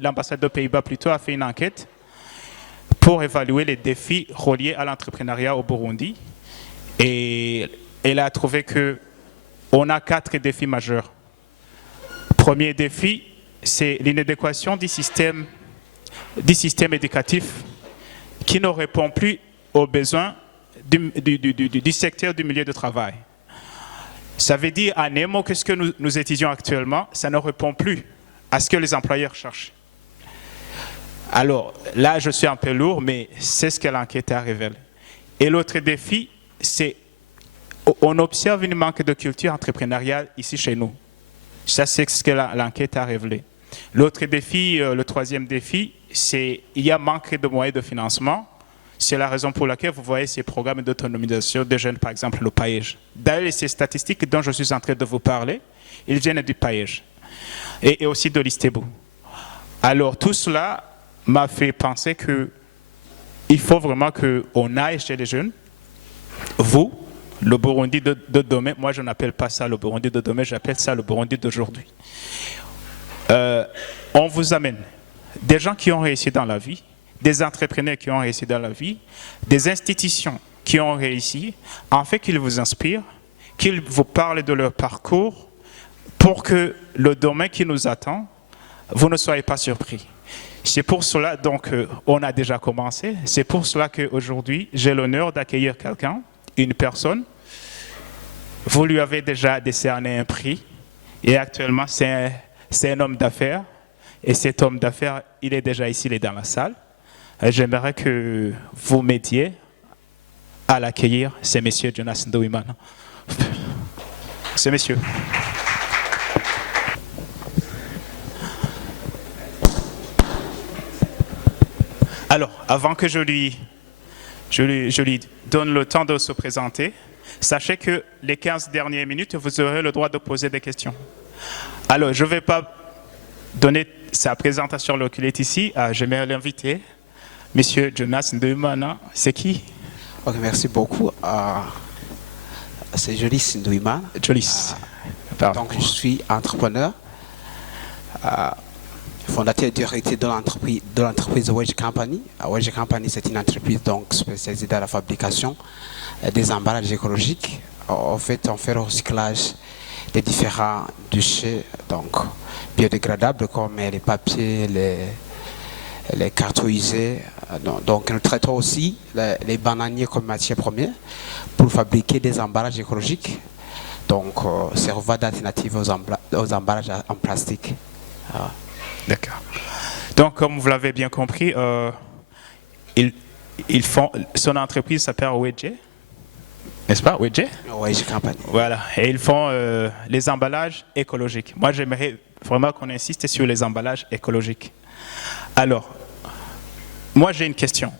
l'ambassade des Pays-Bas plutôt a fait une enquête pour évaluer les défis reliés à l'entrepreneuriat au Burundi. Et elle a trouvé qu'on a 4 défis majeurs. Premier défi, c'est l'inadéquation du système éducatif qui ne répond plus aux besoins du secteur du milieu de travail. Ça veut dire, en un mot, que ce que nous étudions actuellement, ça ne répond plus à ce que les employeurs cherchent. Alors, là, je suis un peu lourd, mais c'est ce que l'enquête a révélé. Et l'autre défi, c'est on observe un manque de culture entrepreneuriale ici chez nous. Ça, c'est ce que l'enquête a révélé. L'autre défi, le troisième défi, c'est qu'il y a manque de moyens de financement. C'est la raison pour laquelle vous voyez ces programmes d'autonomisation des jeunes, par exemple le PAEJ. D'ailleurs, ces statistiques dont je suis en train de vous parler, ils viennent du PAEJ et aussi de l'ISTEBO. Alors, tout cela m'a fait penser qu'il faut vraiment qu'on aille chez les jeunes. Vous, le Burundi de demain, moi je n'appelle pas ça le Burundi de demain, j'appelle ça le Burundi d'aujourd'hui. On vous amène des gens qui ont réussi dans la vie, des entrepreneurs qui ont réussi dans la vie, des institutions qui ont réussi, en fait qu'ils vous inspirent, qu'ils vous parlent de leur parcours pour que le domaine qui nous attend, vous ne soyez pas surpris. C'est pour cela donc on a déjà commencé, c'est pour cela qu'aujourd'hui j'ai l'honneur d'accueillir quelqu'un, une personne. Vous lui avez déjà décerné un prix et actuellement c'est un homme d'affaires et cet homme d'affaires il est déjà ici, il est dans la salle. J'aimerais que vous m'aidiez à l'accueillir, c'est monsieur Jonas Ndoimana. C'est monsieur. Alors, avant que je lui donne le temps de se présenter, sachez que les 15 dernières minutes, vous aurez le droit de poser des questions. Alors, je ne vais pas donner sa présentation alors qu'il est ici. J'aimerais l'inviter. Monsieur Jonas Ndoimana, c'est qui? Ok, merci beaucoup. C'est Jolis Ndoimana. Jolis. Donc, je suis entrepreneur, fondateur et directeur de l'entreprise Wedge Company. Wedge Company, c'est une entreprise donc spécialisée dans la fabrication des emballages écologiques. En fait, on fait le recyclage des différents déchets donc biodégradables comme les papiers, les cartons usés. Donc nous traitons aussi les bananiers comme matière première pour fabriquer des emballages écologiques. Donc c'est une voie d'alternative aux emballages en plastique. D'accord. Donc comme vous l'avez bien compris, son entreprise s'appelle Wedge. N'est-ce pas, Wedge? Wedge Company. Voilà, et ils font les emballages écologiques. Moi, j'aimerais vraiment qu'on insiste sur les emballages écologiques. Alors, moi, j'ai une question.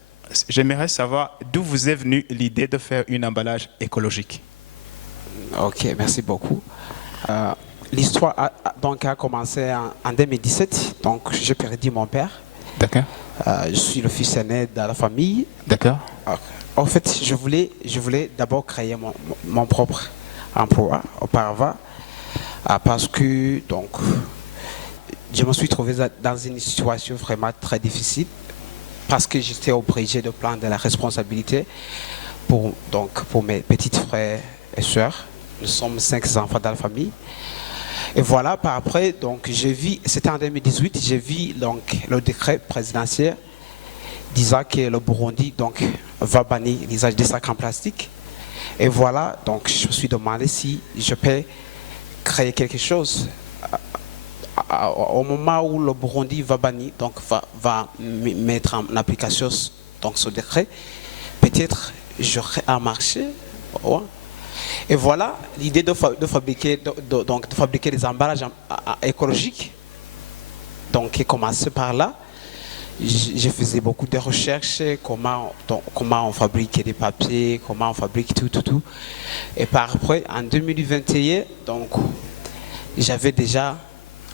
J'aimerais savoir d'où vous est venue l'idée de faire un emballage écologique. Ok, merci beaucoup. L'histoire a commencé en 2017. Donc, j'ai perdu mon père. D'accord. Je suis le fils aîné de la famille. D'accord. En fait, je voulais d'abord créer mon propre emploi auparavant parce que donc, je me suis trouvé dans une situation vraiment très difficile parce que j'étais obligé de prendre la responsabilité pour mes petits frères et sœurs. Nous sommes 5 enfants dans la famille. Et voilà, par après, donc, c'était en 2018, j'ai vu donc, le décret présidentiel disant que le Burundi donc, va bannir l'usage des sacs en plastique. Et voilà, donc je me suis demandé si je peux créer quelque chose. Au moment où le Burundi va bannir, donc va mettre en application donc, ce décret, peut-être j'aurai un marché. Ouais. Et voilà l'idée de fabriquer des emballages écologiques. Donc, qui commençait par là. Je faisais beaucoup de recherches, comment on fabrique des papiers, comment on fabrique tout. Et par après, en 2021, donc, j'avais déjà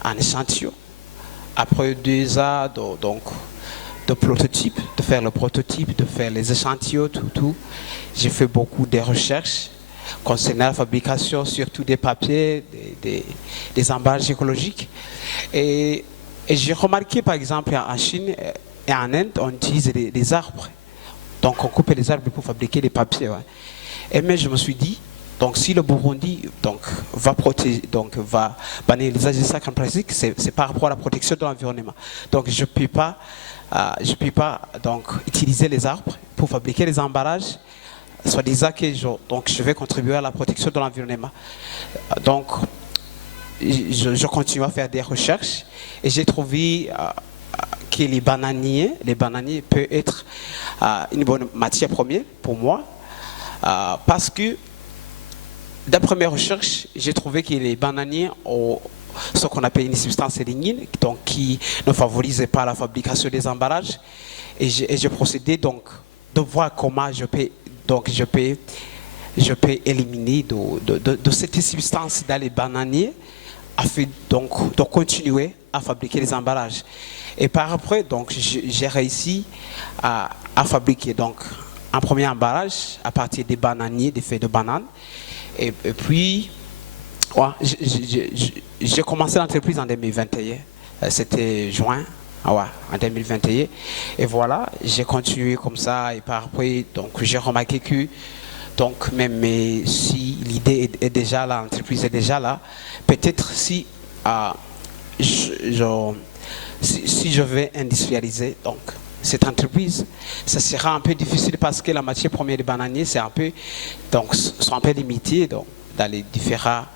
un échantillon. Après 2 ans de prototype, de faire le prototype, de faire les échantillons, tout, j'ai fait beaucoup de recherches concernant la fabrication, surtout des papiers, des emballages écologiques. Et Et j'ai remarqué, par exemple, en Chine et en Inde, on utilise des arbres. Donc, on coupe les arbres pour fabriquer des papiers. Ouais. Et mais je me suis dit, donc, si le Burundi donc, va protéger, donc, va bannir l'usage des sacs en plastique, c'est par rapport à la protection de l'environnement. Donc, je ne peux pas donc, utiliser les arbres pour fabriquer les emballages, soit disant que je vais contribuer à la protection de l'environnement. Donc, je continue à faire des recherches et j'ai trouvé que les bananiers peuvent être une bonne matière première pour moi parce que d'après mes recherches, j'ai trouvé que les bananiers ont ce qu'on appelle une substance lignine, donc qui ne favorise pas la fabrication des emballages. Et j'ai procédé donc de voir comment je peux éliminer de cette substance dans les bananiers afin donc de continuer à fabriquer les emballages. Et par après, donc j'ai réussi à fabriquer donc un premier emballage à partir des bananiers, des feuilles de banane. Et puis, ouais, j'ai commencé l'entreprise en 2021. C'était juin, ouais, en 2021. Et voilà, j'ai continué comme ça. Et par après, donc j'ai remarqué que, donc même si l'idée est déjà là, l'entreprise est déjà là, peut-être si je vais industrialiser donc cette entreprise, ça sera un peu difficile parce que la matière première des bananiers sont un peu limitées donc, dans les différentes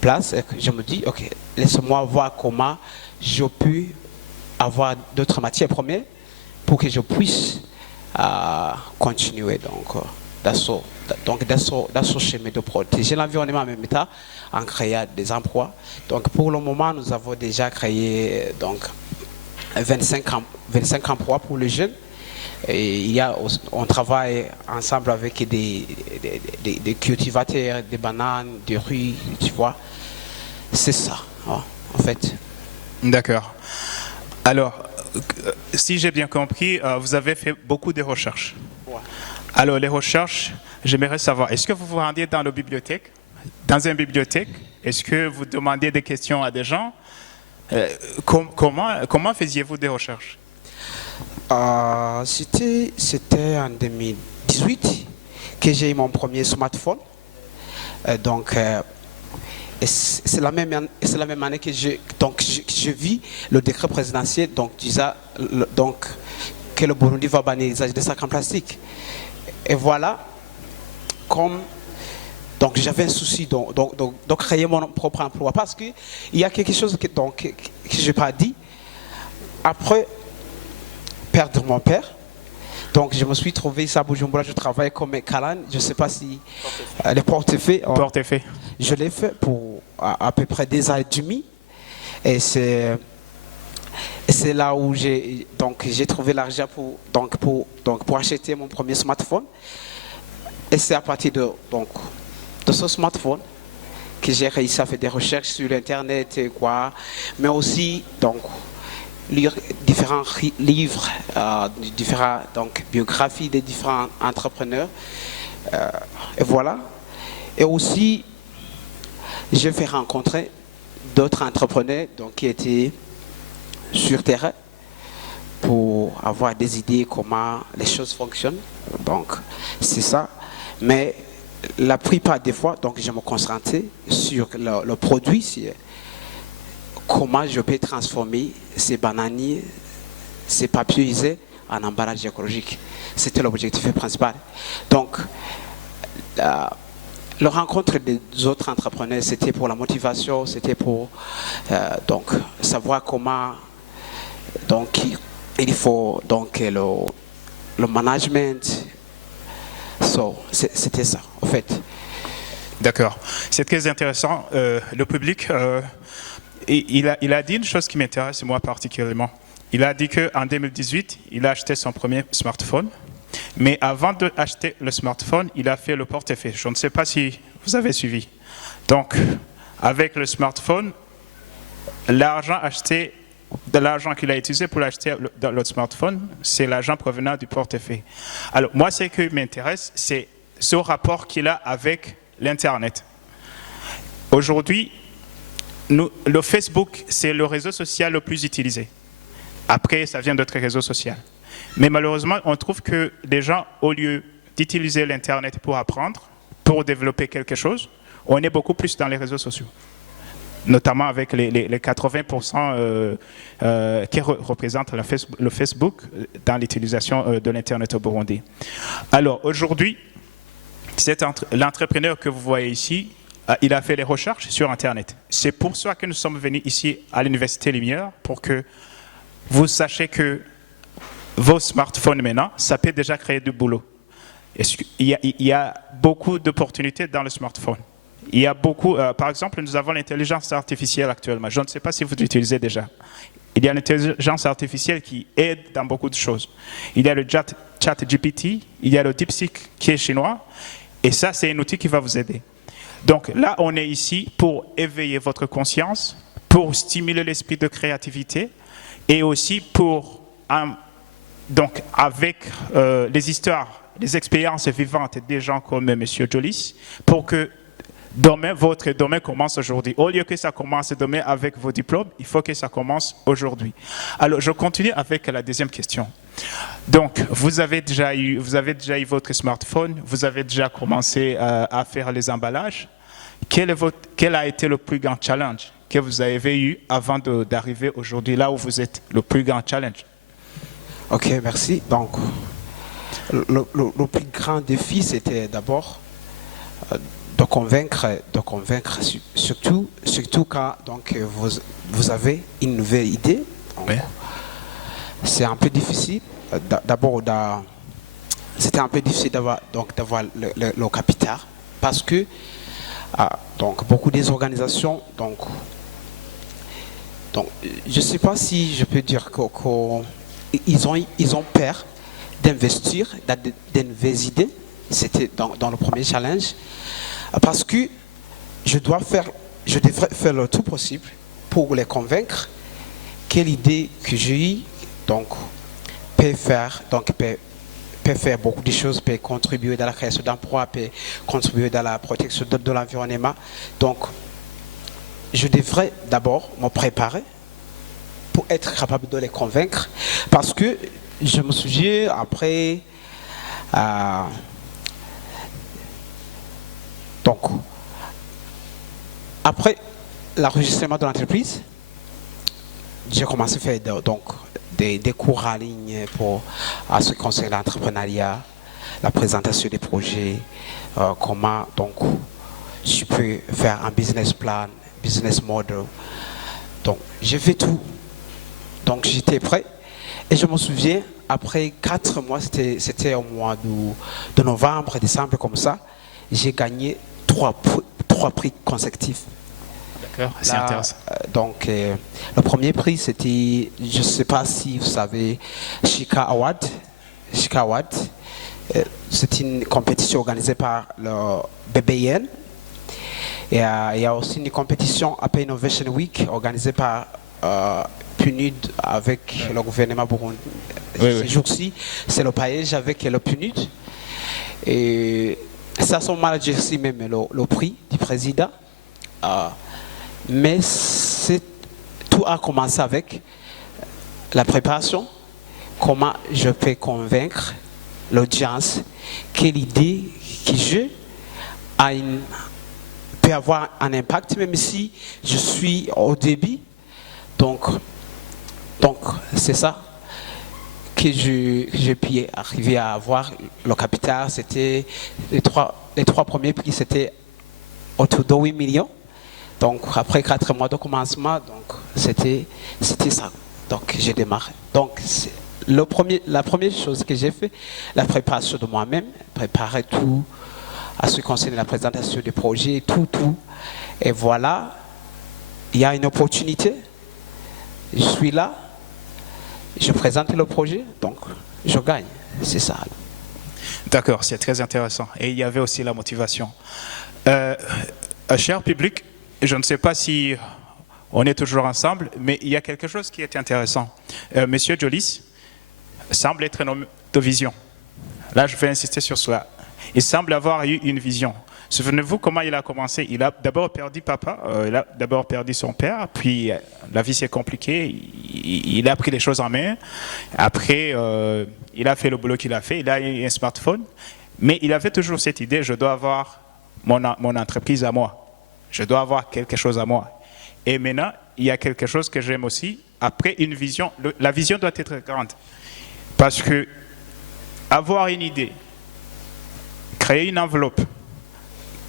places. Et je me dis, ok, laisse-moi voir comment je peux avoir d'autres matières premières pour que je puisse continuer dans ce chemin de protéger l'environnement en même temps en créant des emplois. Donc pour le moment, nous avons déjà créé donc 25 emplois pour les jeunes. Et on travaille ensemble avec des cultivateurs, des bananes, des riz, tu vois. C'est ça, en fait. D'accord. Alors, si j'ai bien compris, vous avez fait beaucoup de recherches. Ouais. Alors, les recherches, j'aimerais savoir, est-ce que vous vous rendiez dans une bibliothèque? Est-ce que vous demandiez des questions à des gens? Comment faisiez-vous des recherches? C'était en 2018 que j'ai eu mon premier smartphone. C'est la même année que je vis le décret présidentiel disant que le Burundi va bannir l'usage des sacs en plastique. Et voilà, donc j'avais un souci de créer mon propre emploi parce qu'il y a quelque chose que je n'ai pas dit. Après perdre mon père, donc je me suis trouvé ici à Bujumbura, je travaille comme Kalan, je ne sais pas si les porte-faits. Je l'ai fait pour à peu près 2 ans et demi. Et c'est là où j'ai trouvé l'argent pour acheter mon premier smartphone. Et c'est à partir de ce smartphone que j'ai réussi à faire des recherches sur Internet, mais aussi lire différents livres, différentes biographies des différents entrepreneurs. Et voilà. Et aussi, j'ai fait rencontrer d'autres entrepreneurs qui étaient sur terrain pour avoir des idées comment les choses fonctionnent. Donc, c'est ça. Mais la plupart des fois, je me concentrais sur le produit, comment je peux transformer ces bananiers, ces papiers usés en emballage écologique. C'était l'objectif principal. Donc, la rencontre des autres entrepreneurs, c'était pour la motivation, c'était pour savoir comment il faut le management. C'était ça, en fait. D'accord. C'est très intéressant. Le public, il a dit une chose qui m'intéresse moi particulièrement. Il a dit qu'en 2018, il a acheté son premier smartphone. Mais avant d'acheter le smartphone, il a fait le portefeuille. Je ne sais pas si vous avez suivi. Donc, avec le smartphone, l'argent qu'il a utilisé pour acheter le smartphone, c'est l'argent provenant du portefeuille. Alors, moi, ce qui m'intéresse, c'est ce rapport qu'il a avec l'Internet. Aujourd'hui, le Facebook, c'est le réseau social le plus utilisé. Après, ça vient d'autres réseaux sociaux. Mais malheureusement, on trouve que les gens, au lieu d'utiliser l'Internet pour apprendre, pour développer quelque chose, on est beaucoup plus dans les réseaux sociaux. Notamment avec les 80% qui représentent le Facebook dans l'utilisation de l'Internet au Burundi. Alors aujourd'hui, l'entrepreneur que vous voyez ici, il a fait les recherches sur Internet. C'est pour ça que nous sommes venus ici à l'Université Lumière, pour que vous sachiez que vos smartphones maintenant, ça peut déjà créer du boulot. Il y a beaucoup d'opportunités dans le smartphone. Il y a beaucoup, par exemple, nous avons l'intelligence artificielle actuellement. Je ne sais pas si vous l'utilisez déjà. Il y a l'intelligence artificielle qui aide dans beaucoup de choses. Il y a le chat GPT, il y a le DeepSeek qui est chinois. Et ça, c'est un outil qui va vous aider. Donc là, on est ici pour éveiller votre conscience, pour stimuler l'esprit de créativité et aussi pour, donc avec les histoires, les expériences vivantes des gens comme M. Jolis, pour que demain, votre domaine commence aujourd'hui. Au lieu que ça commence demain avec vos diplômes, il faut que ça commence aujourd'hui. Alors, je continue avec la deuxième question. Donc, vous avez déjà eu votre smartphone, vous avez déjà commencé à faire les emballages. Quel a été le plus grand challenge que vous avez eu avant d'arriver aujourd'hui là où vous êtes, le plus grand challenge? Ok, merci. Donc, le plus grand défi, c'était d'abord de convaincre surtout quand donc, vous avez une nouvelle idée. Donc, oui. C'est un peu difficile. D'abord, c'était un peu difficile d'avoir le capital parce que donc, beaucoup des organisations, donc je ne sais pas si je peux dire qu'ils ont peur d'investir dans de nouvelles idées. C'était dans le premier challenge. Parce que je devrais faire le tout possible pour les convaincre que l'idée que j'ai eue peut faire beaucoup de choses, peut contribuer dans la création d'emplois, peut contribuer dans la protection de l'environnement. Donc, je devrais d'abord me préparer pour être capable de les convaincre. Parce que je me souviens, après l'enregistrement de l'entreprise, j'ai commencé à faire des cours en ligne à ce qui concerne l'entrepreneuriat, la présentation des projets, comment je peux faire un business plan, business model. Donc j'ai fait tout. Donc j'étais prêt. Et je me souviens, après 4 mois, c'était au mois de novembre, décembre, comme ça, j'ai gagné 3 prix consécutifs. D'accord, c'est intéressant. Donc, le premier prix, c'était, je ne sais pas si vous savez, Chica Award. C'est une compétition organisée par le BBN. Et il y a aussi une compétition Apple Innovation Week organisée par PNUD avec le gouvernement burundais. Ce jour-ci, c'est le paillage avec le PNUD. Et ça, son manager aussi même le prix du président. Mais tout a commencé avec la préparation. Comment je peux convaincre l'audience que l'idée que j'ai peut avoir un impact, même si je suis au début. Donc c'est ça que j'ai pu arriver à avoir le capital. C'était les trois premiers prix, c'était autour de 8 millions. Donc après 4 mois de commencement, donc c'était ça. Donc j'ai démarré. Donc la première chose que j'ai fait, la préparation de moi-même, préparer tout à ce qui concerne la présentation du projet, tout. Et voilà, il y a une opportunité. Je suis là, je présente le projet, donc je gagne. C'est ça. D'accord, c'est très intéressant. Et il y avait aussi la motivation. Cher public, je ne sais pas si on est toujours ensemble, mais il y a quelque chose qui est intéressant. Monsieur Jolis semble être un homme de vision. Là, je vais insister sur cela. Il semble avoir eu une vision. Souvenez-vous comment il a commencé. Il a d'abord perdu papa, il a d'abord perdu son père, puis la vie s'est compliquée, il a pris les choses en main. Après, il a fait le boulot qu'il a fait, il a eu un smartphone, mais il avait toujours cette idée, je dois avoir mon entreprise à moi, je dois avoir quelque chose à moi. Et maintenant, il y a quelque chose que j'aime aussi, après une vision, la vision doit être grande, parce que avoir une idée, créer une enveloppe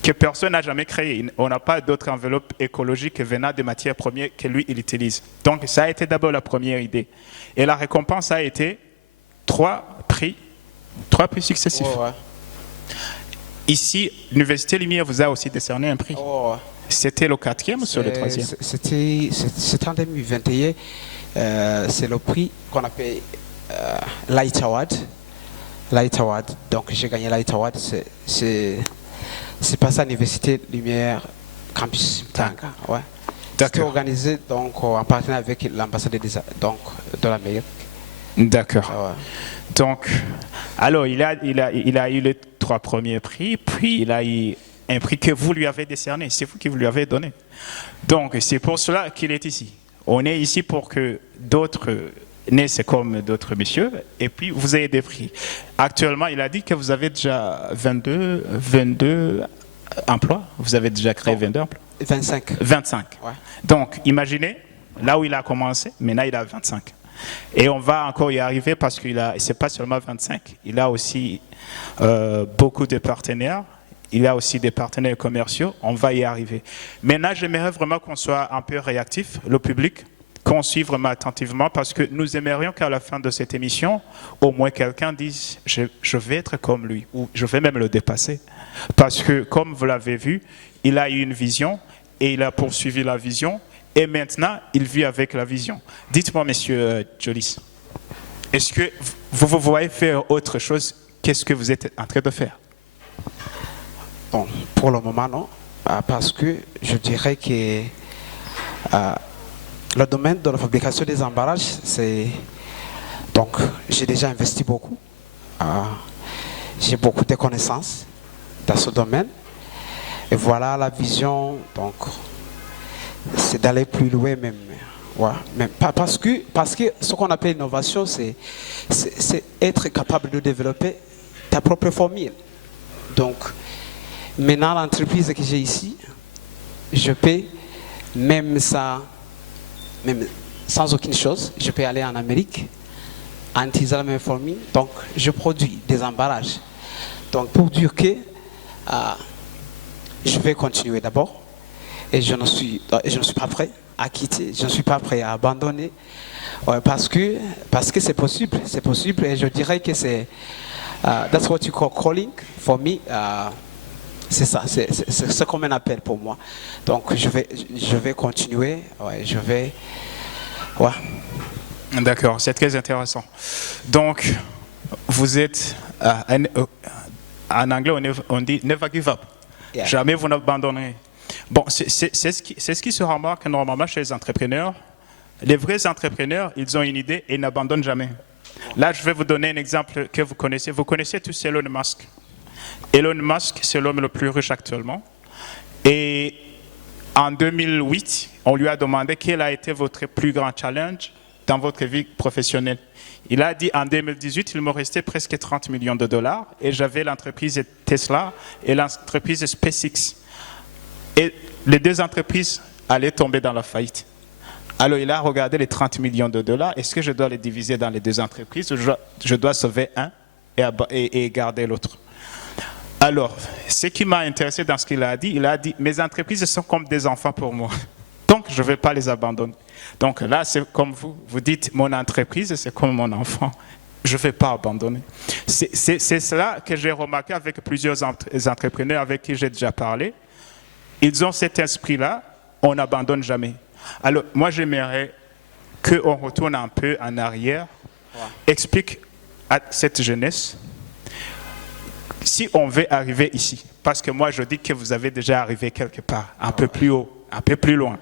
que personne n'a jamais créée. On n'a pas d'autre enveloppe écologique venant des matières premières que lui, il utilise. Donc, ça a été d'abord la première idée. Et la récompense a été 3 prix successifs. Oh, ouais. Ici, l'Université Lumière vous a aussi décerné un prix. Oh, ouais. C'était le 4e ou sur le 3e? C'était en 2021. C'est le prix qu'on appelle Light Award. Light Award. Donc j'ai gagné Light Award. C'est passé à l'Université Lumière Campus Tanga. Ouais. C'était organisé donc en partenariat avec l'ambassade de l'Amérique. D'accord. Ouais. Donc, alors il a eu les 3 premiers prix, puis il a eu un prix que vous lui avez décerné. C'est vous qui vous lui avez donné. Donc c'est pour cela qu'il est ici. On est ici pour que d'autres naissent comme d'autres messieurs, et puis vous avez des prix. Actuellement, il a dit que vous avez déjà 22 emplois. Vous avez déjà créé 22 emplois? 25. 25. Ouais. Donc, imaginez, là où il a commencé, maintenant il a 25. Et on va encore y arriver parce qu'il a, c'est pas seulement 25, il a aussi beaucoup de partenaires. Il a aussi des partenaires commerciaux. On va y arriver. Maintenant, j'aimerais vraiment qu'on soit un peu réactif, le public, qu'on suive vraiment attentivement, parce que nous aimerions qu'à la fin de cette émission, au moins quelqu'un dise « je vais être comme lui » ou « je vais même le dépasser ». Parce que, comme vous l'avez vu, il a eu une vision et il a poursuivi la vision et maintenant, il vit avec la vision. Dites-moi, monsieur Jolis, est-ce que vous voyez faire autre chose? Qu'est-ce que vous êtes en train de faire? Bon, pour le moment, non. Parce que je dirais que le domaine de la fabrication des emballages, c'est... Donc, j'ai déjà investi beaucoup. J'ai beaucoup de connaissances dans ce domaine. Et voilà la vision, donc, c'est d'aller plus loin même. Ouais, même parce que ce qu'on appelle innovation, c'est être capable de développer ta propre formule. Donc, maintenant, l'entreprise que j'ai ici, je peux, même sans aucune chose, je peux aller en Amérique en utilisant la même formule. Donc, je produis des emballages. Donc, pour dire que je vais continuer d'abord. Et je ne suis pas prêt à quitter, je ne suis pas prêt à abandonner. Ouais, parce que c'est possible, et je dirais que c'est that's what you call calling for me. C'est ça, c'est ce qu'on appelle pour moi. Donc je vais continuer, ouais, ouais. D'accord, c'est très intéressant. Donc vous êtes en anglais on dit never give up. Yeah. Jamais vous n'abandonnerez. Bon, c'est ce qui se remarque normalement chez les entrepreneurs. Les vrais entrepreneurs, ils ont une idée et n'abandonnent jamais. Là, je vais vous donner un exemple que vous connaissez. Vous connaissez tous Elon Musk. Elon Musk, c'est l'homme le plus riche actuellement. Et en 2008, on lui a demandé quel a été votre plus grand challenge dans votre vie professionnelle. Il a dit en 2018, il me restait presque 30 millions de dollars et j'avais l'entreprise Tesla et l'entreprise SpaceX. Et les 2 entreprises allaient tomber dans la faillite. Alors il a regardé les 30 millions de dollars. Est-ce que je dois les diviser dans les 2 entreprises ou je dois sauver un et garder l'autre? Alors, ce qui m'a intéressé dans ce qu'il a dit, mes entreprises sont comme des enfants pour moi. Donc, je ne vais pas les abandonner. Donc là, c'est comme vous dites, mon entreprise, c'est comme mon enfant. Je ne vais pas abandonner. C'est cela que j'ai remarqué avec plusieurs entrepreneurs avec qui j'ai déjà parlé. Ils ont cet esprit-là, on n'abandonne jamais. Alors, moi, j'aimerais qu'on retourne un peu en arrière, explique à cette jeunesse, si on veut arriver ici, parce que moi, je dis que vous avez déjà arrivé quelque part, un peu plus haut, un peu plus loin.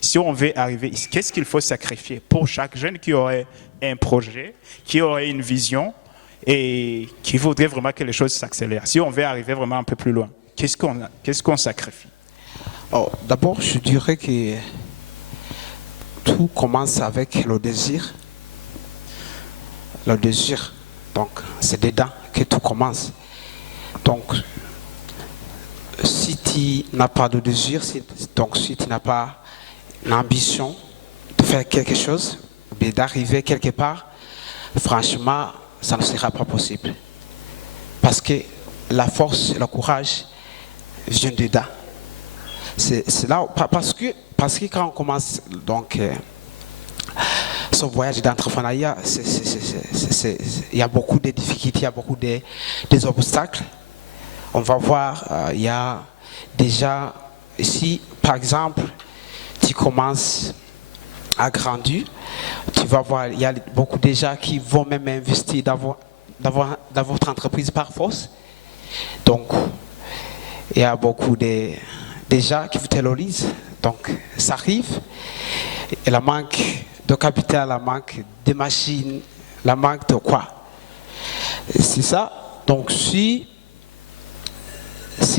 Si on veut arriver ici, qu'est-ce qu'il faut sacrifier pour chaque jeune qui aurait un projet, qui aurait une vision et qui voudrait vraiment que les choses s'accélèrent, si on veut arriver vraiment un peu plus loin? qu'est-ce qu'on sacrifie? Oh, d'abord, je dirais que tout commence avec le désir. Le désir, donc c'est dedans que tout commence. Donc, si tu n'as pas de désir, si tu n'as pas l'ambition de faire quelque chose, ou d'arriver quelque part, franchement, ça ne sera pas possible. Parce que la force et le courage viennent dedans. C'est là, parce que quand on commence donc, ce voyage d'entrepreneuriat, il y a beaucoup de difficultés, il y a beaucoup des obstacles. On va voir, il y a déjà, si par exemple, tu commences à grandir, tu vas voir, il y a beaucoup de gens qui vont même investir dans votre entreprise par force. Donc, il y a beaucoup de gens qui vous terrorisent. Donc, ça arrive. Et la manque de capital, la manque de machines, la manque de quoi. C'est ça. Donc, s'il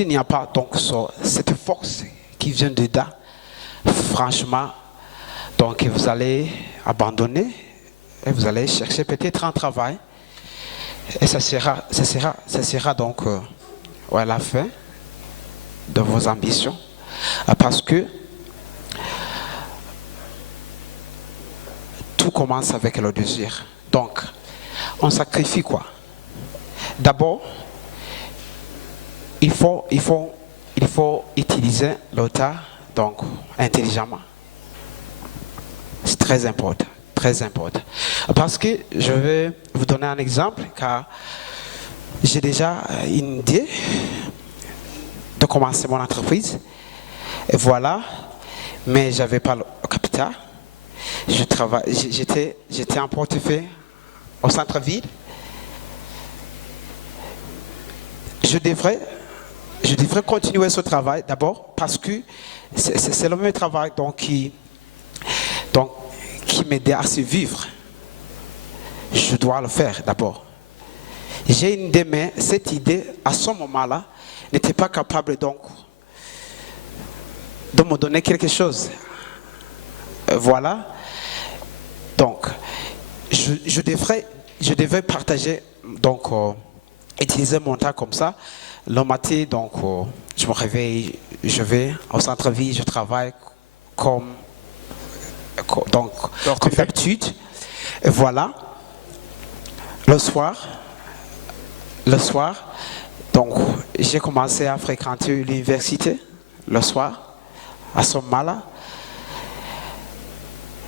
n'y a pas donc, cette force qui vient dedans, franchement, donc vous allez abandonner et vous allez chercher peut-être un travail. Et ça sera donc la fin de vos ambitions. Parce que tout commence avec le désir. Donc, on sacrifie quoi? D'abord, il faut utiliser le temps donc intelligemment. C'est très important, très important. Parce que je vais vous donner un exemple, car j'ai déjà une idée de commencer mon entreprise. Et voilà, mais je n'avais pas le capital. J'étais en portefeuille au centre-ville. Je devrais continuer ce travail d'abord parce que c'est le même travail qui m'aidait à survivre. Je dois le faire d'abord. J'ai une idée, mais cette idée, à ce moment-là, n'était pas capable donc de me donner quelque chose. Voilà. Donc, je devrais partager, donc, utiliser mon temps comme ça. Le matin, donc, je me réveille, je vais au centre-ville, je travaille comme d'habitude. Et voilà. Le soir, donc, j'ai commencé à fréquenter l'université le soir, à ce moment-là.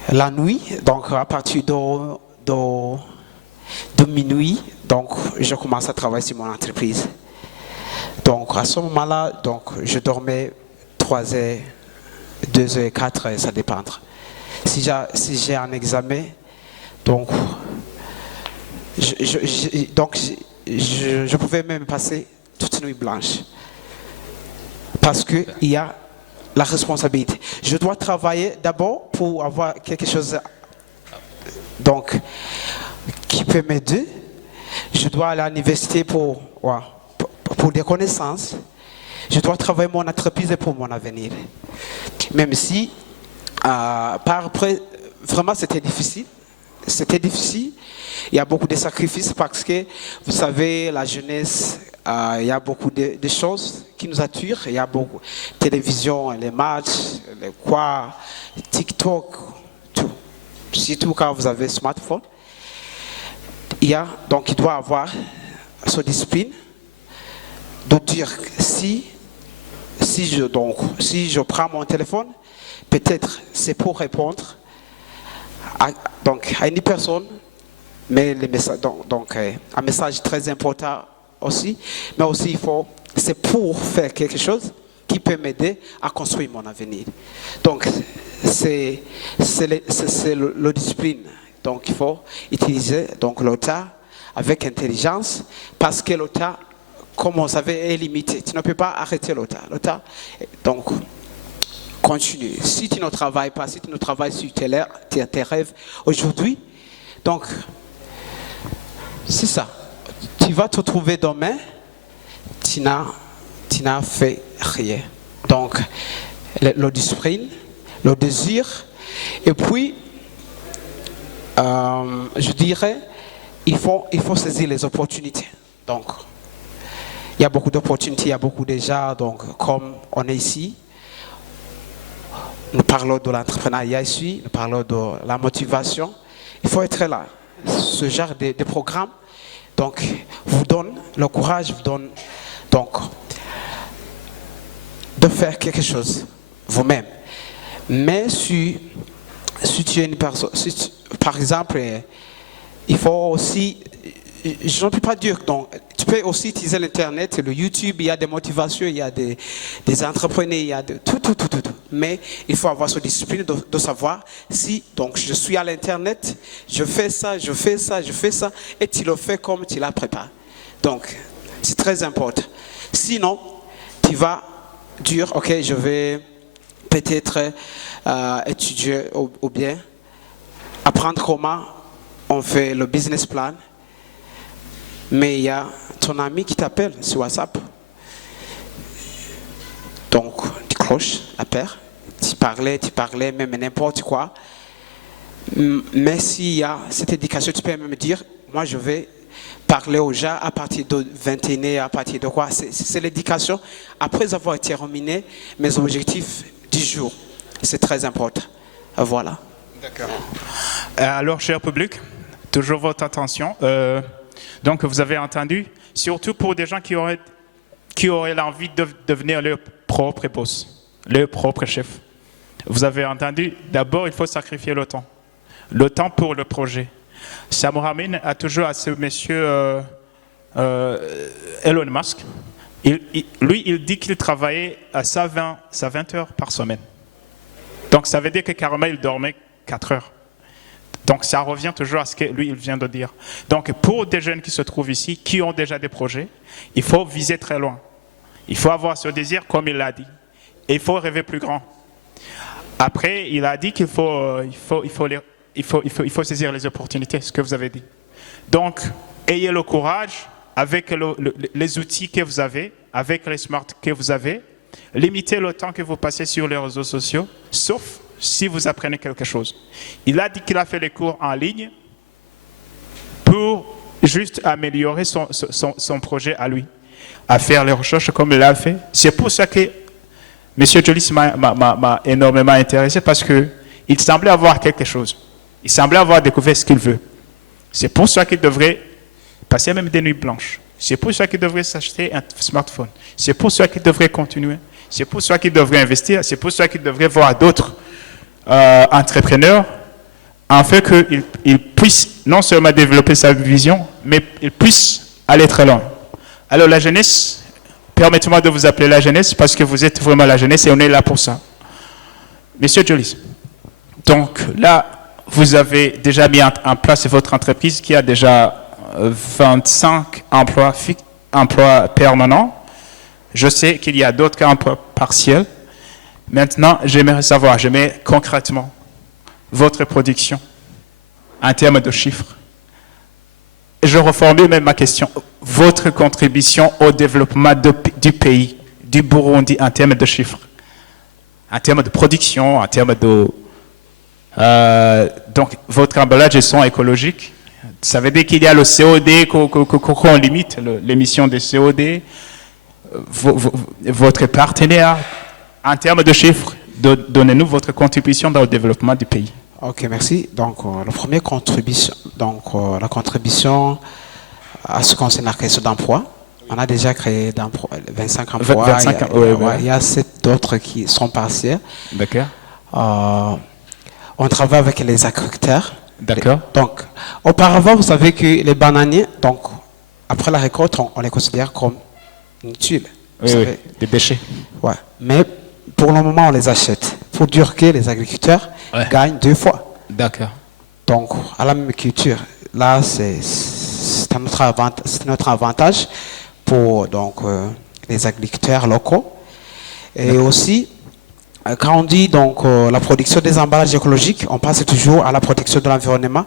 La nuit, donc à partir de minuit, donc je commence à travailler sur mon entreprise. Donc à ce moment-là, donc je dormais 3 heures, 2 heures, 4 heures, ça dépend. Si j'ai un examen, donc je pouvais même passer toute nuit blanche. Parce qu'il y a la responsabilité. Je dois travailler d'abord pour avoir quelque chose donc, qui peut m'aider. Je dois aller à l'université pour des connaissances. Je dois travailler mon entreprise pour mon avenir. Même si, par après, vraiment c'était difficile. C'était difficile. Il y a beaucoup de sacrifices parce que, vous savez, la jeunesse, il y a beaucoup de choses qui nous attirent. Il y a beaucoup de télévision, les matchs, TikTok, tout. Surtout quand vous avez un smartphone. Il doit avoir cette discipline de dire si je prends mon téléphone, peut-être c'est pour répondre à une personne, mais un message très important aussi, mais aussi c'est pour faire quelque chose qui peut m'aider à construire mon avenir. Donc c'est le discipline. Donc il faut utiliser donc le temps avec intelligence parce que le temps, comme vous savez, est limité. Tu ne peux pas arrêter le temps. Le temps, donc continue. Si tu ne travailles pas, si tu ne travailles sur tes rêves aujourd'hui, donc c'est ça. Tu vas te trouver demain, tu tu n'as fait rien. Donc, le discipline, le désir, et puis, je dirais, il faut saisir les opportunités. Donc, il y a beaucoup d'opportunités, il y a beaucoup déjà, donc, comme on est ici, nous parlons de l'entrepreneuriat ici, nous parlons de la motivation. Il faut être là. Ce genre de programme, donc, vous donne le courage, vous donne, donc, de faire quelque chose vous-même. Mais si tu es une personne, par exemple, il faut aussi, je ne peux pas dire, donc, tu peux aussi utiliser l'Internet, le YouTube, il y a des motivations, il y a des entrepreneurs, il y a tout. Mais il faut avoir cette discipline de savoir si, donc, je suis à l'Internet, je fais ça, et tu le fais comme tu l'as préparé. Donc, c'est très important. Sinon, tu vas dire, ok, je vais peut-être étudier ou bien apprendre comment on fait le business plan. Mais il y a ton ami qui t'appelle sur WhatsApp. Donc, tu cloches la paire. Tu parlais, même n'importe quoi. Mais s'il y a cette éducation, tu peux même dire, moi je vais parler aux gens à partir de 21h, à partir de quoi. C'est l'éducation. Après avoir terminé mes objectifs du jour. C'est très important. Voilà. D'accord. Alors, cher public, toujours votre attention. Donc, vous avez entendu, surtout pour des gens qui auraient l'envie de devenir leur propre boss, leur propre chef. Vous avez entendu, d'abord, il faut sacrifier le temps. Le temps pour le projet. Ça me ramène à toujours à ce monsieur Elon Musk. Lui, il dit qu'il travaillait à 20 heures par semaine. Donc, ça veut dire que carrément, il dormait 4 heures. Donc, ça revient toujours à ce que lui, il vient de dire. Donc, pour des jeunes qui se trouvent ici, qui ont déjà des projets, il faut viser très loin. Il faut avoir ce désir, comme il l'a dit. Et il faut rêver plus grand. Après, il a dit qu'il faut saisir les opportunités, ce que vous avez dit. Donc, ayez le courage, avec les outils que vous avez, avec les smarts que vous avez, limitez le temps que vous passez sur les réseaux sociaux, sauf si vous apprenez quelque chose. Il a dit qu'il a fait les cours en ligne pour juste améliorer son projet à lui, à faire les recherches comme il l'a fait. C'est pour ça que M. Jolis m'a énormément intéressé parce qu'il semblait avoir quelque chose. Il semblait avoir découvert ce qu'il veut. C'est pour ça qu'il devrait passer même des nuits blanches. C'est pour ça qu'il devrait s'acheter un smartphone. C'est pour ça qu'il devrait continuer. C'est pour ça qu'il devrait investir. C'est pour ça qu'il devrait voir d'autres entrepreneurs afin qu'il puisse non seulement développer sa vision, mais il puisse aller très loin. Alors la jeunesse, permettez-moi de vous appeler la jeunesse parce que vous êtes vraiment la jeunesse et on est là pour ça. Monsieur Jolis, donc là, vous avez déjà mis en place votre entreprise qui a déjà 25 emplois permanents. Je sais qu'il y a d'autres emplois partiels. Maintenant, j'aimerais savoir, concrètement, votre production en termes de chiffres. Je reformule même ma question. Votre contribution au développement du pays, du Burundi, en termes de chiffres, en termes de production, en termes de... donc, votre emballage est son écologique. Ça veut dire qu'il y a le COD, qu'on limite l'émission de COD, votre partenaire. En termes de chiffres, donnez-nous votre contribution dans le développement du pays. Ok, merci. Donc, la première contribution, la contribution à ce qui concerne la création d'emplois. On a déjà créé 25 emplois. 25, il y a 7 d'autres qui sont partiels. D'accord. On travaille avec les agriculteurs. D'accord. Donc, auparavant, vous savez que les bananiers, donc, après la récolte, on les considère comme inutiles. Oui, des déchets. Ouais. Mais pour le moment, on les achète. Pour dire que les agriculteurs gagnent 2 fois. D'accord. Donc, à la même culture, là, c'est notre avantage pour donc, les agriculteurs locaux. Et aussi, quand on dit donc, la production des emballages écologiques, on passe toujours à la protection de l'environnement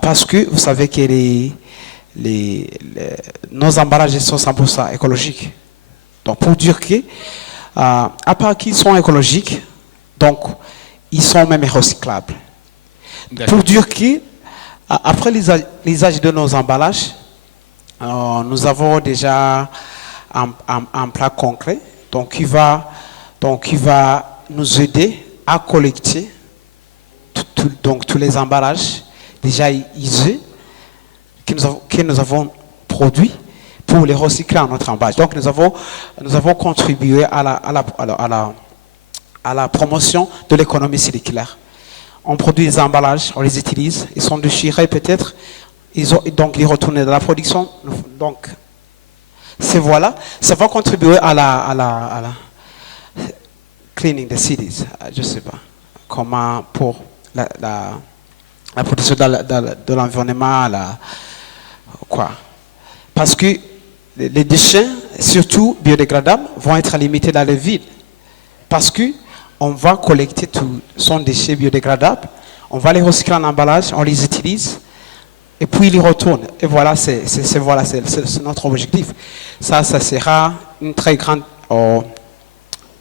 parce que vous savez que nos emballages sont 100% écologiques. Donc pour dire que, à part qu'ils sont écologiques, donc ils sont même recyclables. Pour dire que, après l'usage de nos emballages, nous avons déjà un plat concret, donc qui va nous aider à collecter donc tous les emballages déjà usés que nous avons produits pour les recycler en notre emballage. Donc nous avons contribué à la promotion de l'économie circulaire. On produit des emballages, on les utilise, ils sont déchirés peut-être, donc ils retournent dans la production. Donc voilà, ça va contribuer à la cleaning the cities, je sais pas comment, pour la protection de l'environnement, quoi. Parce que les déchets, surtout biodégradables, vont être limités dans les villes. Parce que on va collecter tout son déchet biodégradable, on va les recycler en emballage, on les utilise, et puis ils y retournent. Et voilà, c'est notre objectif. Ça sera une très grande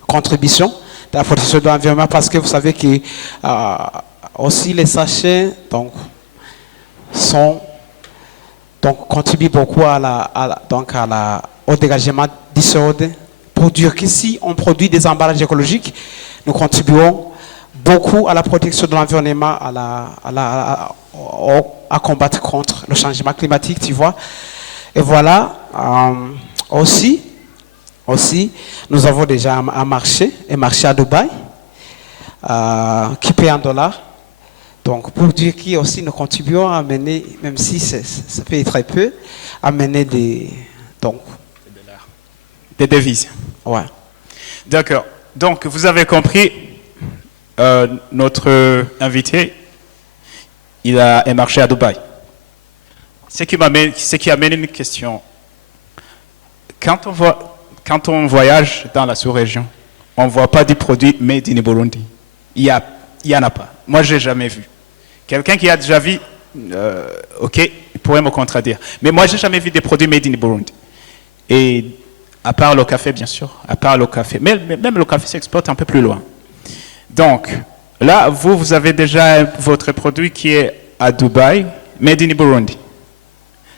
contribution de la protection de l'environnement, parce que vous savez que aussi les sachets contribuent beaucoup au dégagement du CO2. Pour dire que si on produit des emballages écologiques, nous contribuons beaucoup à la protection de l'environnement, à combattre contre le changement climatique, tu vois. Et voilà, aussi, nous avons déjà un marché à Dubaï, qui paye en dollars. Donc, pour dire que aussi nous contribuons à amener, même si ça paye très peu, à amener des devises. Ouais. D'accord. Donc, vous avez compris, notre invité, il a un marché à Dubaï. Ce qui amène une question. Quand on voyage dans la sous-région, on ne voit pas des produits made in Burundi. Il y en a pas. Moi, je n'ai jamais vu. Quelqu'un qui a déjà vu, ok, il pourrait me contredire. Mais moi, je n'ai jamais vu des produits made in Burundi. Et à part le café, bien sûr, mais même le café s'exporte un peu plus loin. Donc, là, vous avez déjà votre produit qui est à Dubaï, made in Burundi.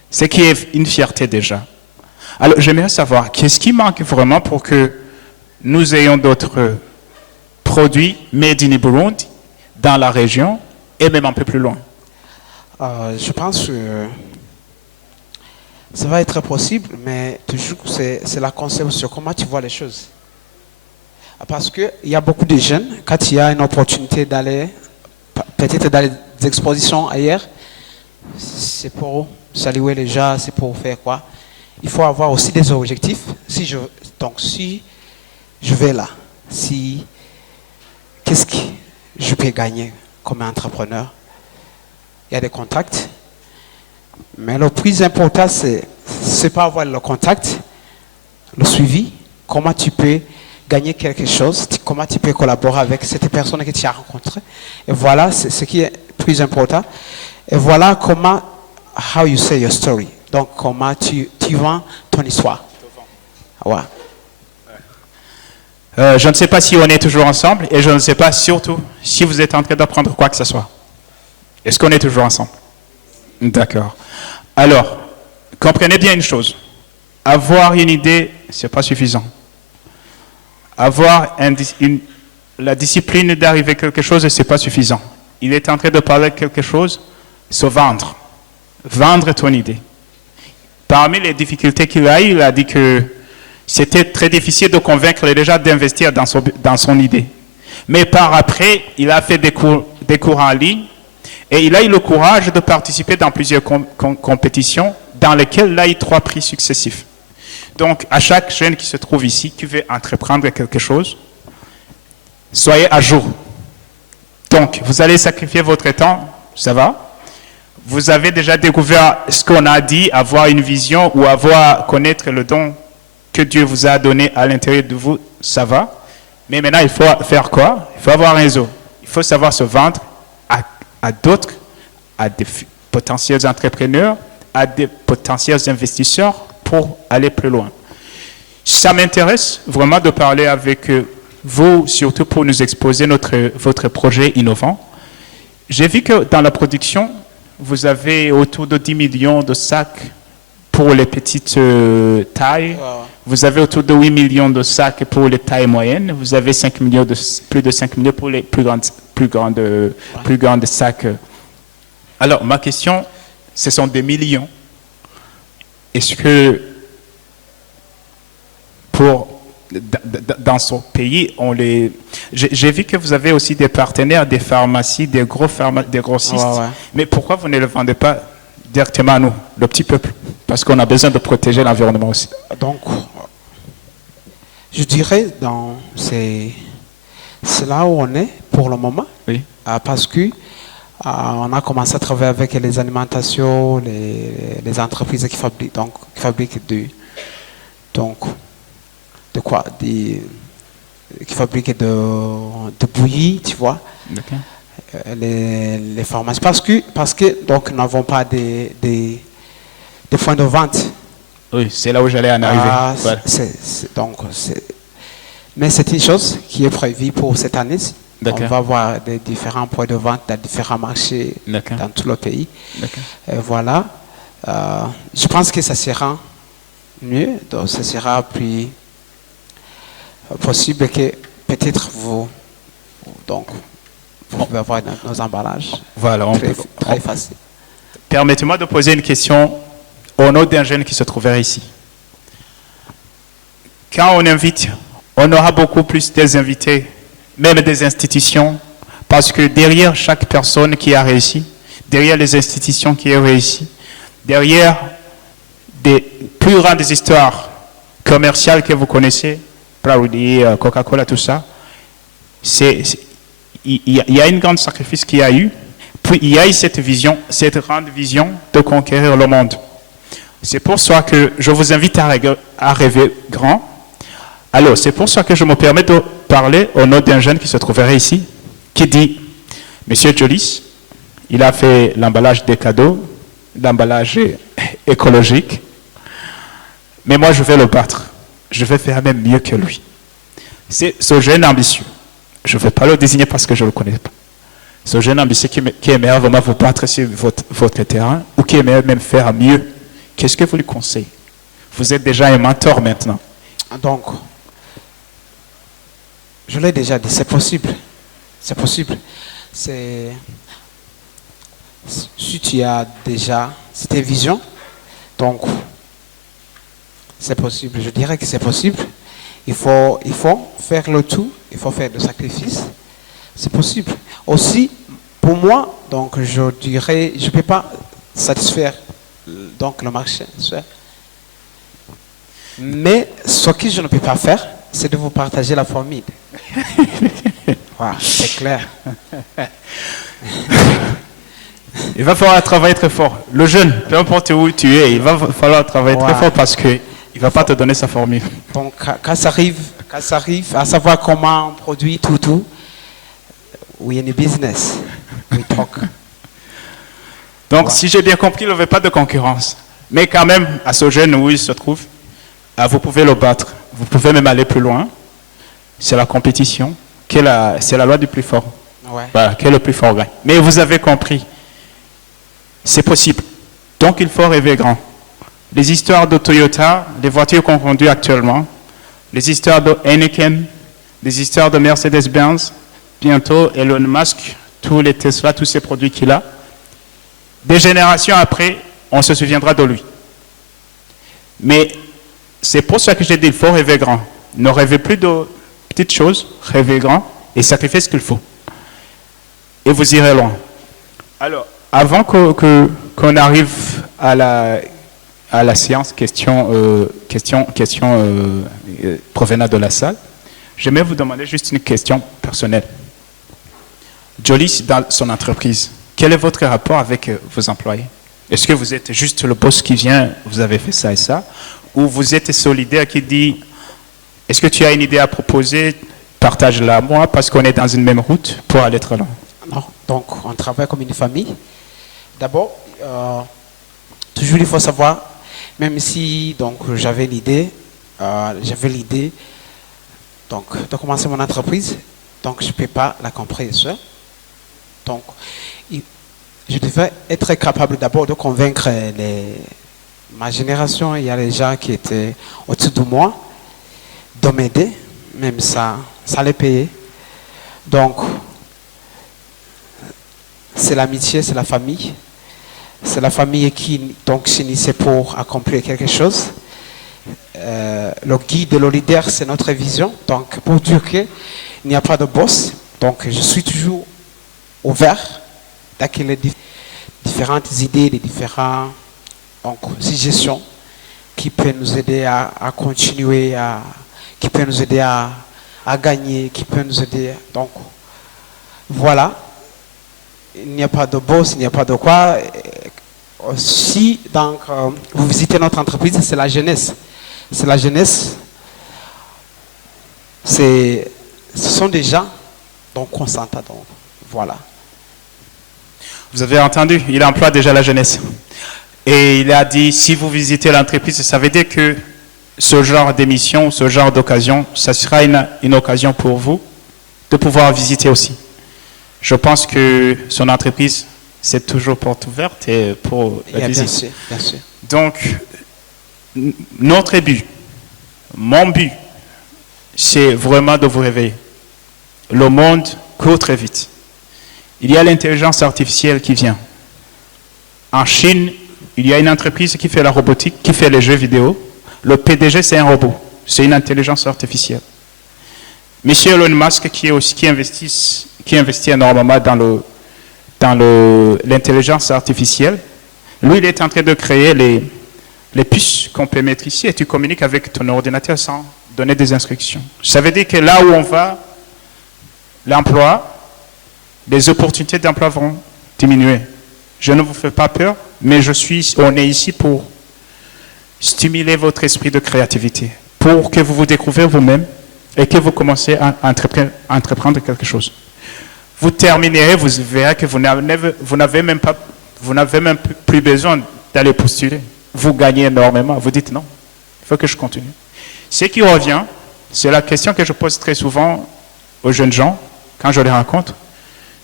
Ce qui est une fierté déjà. Alors, j'aimerais savoir, qu'est-ce qui manque vraiment pour que nous ayons d'autres produits made in Burundi dans la région et même un peu plus loin? Je pense que ça va être possible, mais toujours c'est la conception, comment tu vois les choses. Parce qu'il y a beaucoup de jeunes, quand il y a une opportunité d'aller, peut-être dans des expositions ailleurs, c'est pour saluer les gens, c'est pour faire quoi. Il faut avoir aussi des objectifs. Si je vais là, qu'est-ce que je peux gagner comme entrepreneur? Il y a des contacts. Mais le plus important, c'est pas avoir le contact, le suivi. Comment tu peux gagner quelque chose, comment tu peux collaborer avec cette personne que tu as rencontrée. Et voilà, c'est ce qui est plus important. Et voilà comment, how you say your story. Donc, comment tu vends ton histoire. Ouais. Je ne sais pas si on est toujours ensemble et je ne sais pas surtout si vous êtes en train d'apprendre quoi que ce soit. Est-ce qu'on est toujours ensemble? D'accord. Alors, comprenez bien une chose. Avoir une idée, ce n'est pas suffisant. Avoir la discipline d'arriver à quelque chose, ce n'est pas suffisant. Il est en train de parler de quelque chose, se vendre. Vendre ton idée. Parmi les difficultés qu'il a eues, il a dit que c'était très difficile de convaincre les gens d'investir dans son idée. Mais par après, il a fait des cours en ligne et il a eu le courage de participer dans plusieurs compétitions dans lesquelles il a eu 3 prix successifs. Donc, à chaque jeune qui se trouve ici, qui veut entreprendre quelque chose, soyez à jour. Donc, vous allez sacrifier votre temps, ça va? Vous avez déjà découvert ce qu'on a dit, avoir une vision ou connaître le don que Dieu vous a donné à l'intérieur de vous, ça va. Mais maintenant, il faut faire quoi? Il faut avoir un réseau. Il faut savoir se vendre à d'autres, à des potentiels entrepreneurs, à des potentiels investisseurs pour aller plus loin. Ça m'intéresse vraiment de parler avec vous, surtout pour nous exposer votre projet innovant. J'ai vu que dans la production, vous avez autour de 10 millions de sacs pour les petites tailles. Wow. Vous avez autour de 8 millions de sacs pour les tailles moyennes. Vous avez plus de 5 millions pour les plus grandes sacs. Alors, ma question, ce sont des millions. Est-ce que dans son pays, j'ai vu que vous avez aussi des partenaires, des pharmacies, des grossistes. Ouais. Mais pourquoi vous ne le vendez pas directement à nous, le petit peuple? Parce qu'on a besoin de protéger l'environnement aussi. Donc, je dirais, c'est là où on est pour le moment. Oui. Parce que on a commencé à travailler avec les alimentations, les entreprises qui fabriquent qui fabriquent de bouillie, tu vois. Okay. Les pharmacies. Parce que donc, nous n'avons pas des points de vente. Oui, c'est là où j'allais en arriver. Voilà. Mais c'est une chose qui est prévue pour cette année. On va avoir des différents points de vente dans différents marchés dans tout le pays. Et voilà. Je pense que ça sera mieux. Donc, ça sera plus possible que peut-être vous pouvez avoir nos emballages. Voilà, très facile. Permettez-moi de poser une question au nom d'un jeune qui se trouverait ici. Quand on invite, on aura beaucoup plus des invités, même des institutions, parce que derrière chaque personne qui a réussi, derrière les institutions qui ont réussi, derrière des plus grandes histoires commerciales que vous connaissez, Playwood, Coca-Cola, tout ça, il y a une grande sacrifice qu'il y a eu, puis il y a eu cette grande vision de conquérir le monde. C'est pour ça que je vous invite à rêver grand. Alors, c'est pour ça que je me permets de parler au nom d'un jeune qui se trouverait ici, qui dit, Monsieur Jolis, il a fait l'emballage des cadeaux, l'emballage écologique, mais moi je vais le battre. Je vais faire même mieux que lui. C'est ce jeune ambitieux. Je ne vais pas le désigner parce que je ne le connais pas. Ce jeune ambitieux qui aimerait vraiment vous battre sur votre terrain ou qui aimerait même faire mieux. Qu'est-ce que vous lui conseillez? Vous êtes déjà un mentor maintenant. Donc, je l'ai déjà dit, c'est possible. C'est possible. Si tu as déjà cette vision, donc c'est possible. Je dirais que c'est possible. Il faut faire le tout. Il faut faire des sacrifices. C'est possible. Aussi, pour moi, donc je dirais, je ne peux pas satisfaire donc le marché. Mais ce que je ne peux pas faire, c'est de vous partager la formule. Voilà, c'est clair. Il va falloir travailler très fort. Le jeune, peu importe où tu es, il va falloir travailler très fort parce qu'il ne va pas te donner sa formule. Donc, quand ça arrive à savoir comment on produit tout, we in a business. We talk. Donc, si j'ai bien compris, il ne veut pas de concurrence. Mais quand même, à ce jeune où il se trouve, vous pouvez le battre. Vous pouvez même aller plus loin. C'est la compétition. C'est la loi du plus fort. Ouais. Voilà, qui est le plus fort gagne. Mais vous avez compris. C'est possible. Donc, il faut rêver grand. Les histoires de Toyota, les voitures qu'on conduit actuellement, les histoires de Heineken, les histoires de Mercedes-Benz, bientôt Elon Musk, tous les Tesla, tous ces produits qu'il a. Des générations après, on se souviendra de lui. Mais c'est pour ça que j'ai dit, il faut rêver grand. Ne rêvez plus de petites choses, rêvez grand et sacrifiez ce qu'il faut. Et vous irez loin. Alors, avant qu'on arrive à la séance questions provenant de la salle, j'aimerais vous demander juste une question personnelle. Jolis, dans son entreprise, quel est votre rapport avec vos employés? Est-ce que vous êtes juste le boss qui vient, vous avez fait ça et ça? Ou vous êtes solidaire qui dit, est-ce que tu as une idée à proposer? Partage-la à moi parce qu'on est dans une même route pour aller très loin. Non. Donc, on travaille comme une famille. D'abord, toujours il faut savoir, même si donc j'avais l'idée, j'avais l'idée donc, de commencer mon entreprise. Donc, je ne peux pas la comprise. Donc, je devais être capable d'abord de convaincre ma génération. Il y a les gens qui étaient au-dessus de moi de m'aider, même ça les payer. Donc, c'est l'amitié, c'est la famille. C'est la famille qui donc s'unissait pour accomplir quelque chose. Le guide et le leader, c'est notre vision. Donc, pour dire qu'il n'y a pas de boss, donc je suis toujours ouvert d'accueillir les différentes idées, les différentes suggestions qui peuvent nous aider à continuer, qui peuvent nous aider à gagner, qui peuvent nous aider. Donc, voilà. Il n'y a pas de boss, il n'y a pas de quoi. Si donc, vous visitez notre entreprise, c'est la jeunesse. C'est la jeunesse. Ce sont des gens donc consentants. Donc, voilà. Vous avez entendu, il emploie déjà la jeunesse. Et il a dit, si vous visitez l'entreprise, ça veut dire que ce genre d'émission, ce genre d'occasion, ça sera une occasion pour vous de pouvoir visiter aussi. Je pense que son entreprise, c'est toujours porte ouverte et pour la visite. Bien sûr, bien sûr. Donc, notre but, mon but, c'est vraiment de vous réveiller. Le monde court très vite. Il y a l'intelligence artificielle qui vient. En Chine, il y a une entreprise qui fait la robotique, qui fait les jeux vidéo. Le PDG, c'est un robot. C'est une intelligence artificielle. Monsieur Elon Musk, qui investit énormément dans l'intelligence artificielle, lui, il est en train de créer les puces qu'on peut mettre ici et tu communiques avec ton ordinateur sans donner des instructions. Ça veut dire que là où on va, l'emploi, les opportunités d'emploi vont diminuer. Je ne vous fais pas peur, mais on est ici pour stimuler votre esprit de créativité, pour que vous vous découvrez vous-même et que vous commencez à entreprendre quelque chose. Vous terminerez, vous verrez que vous n'avez même plus besoin d'aller postuler. Vous gagnez énormément. Vous dites non, il faut que je continue. Ce qui revient, c'est la question que je pose très souvent aux jeunes gens quand je les rencontre.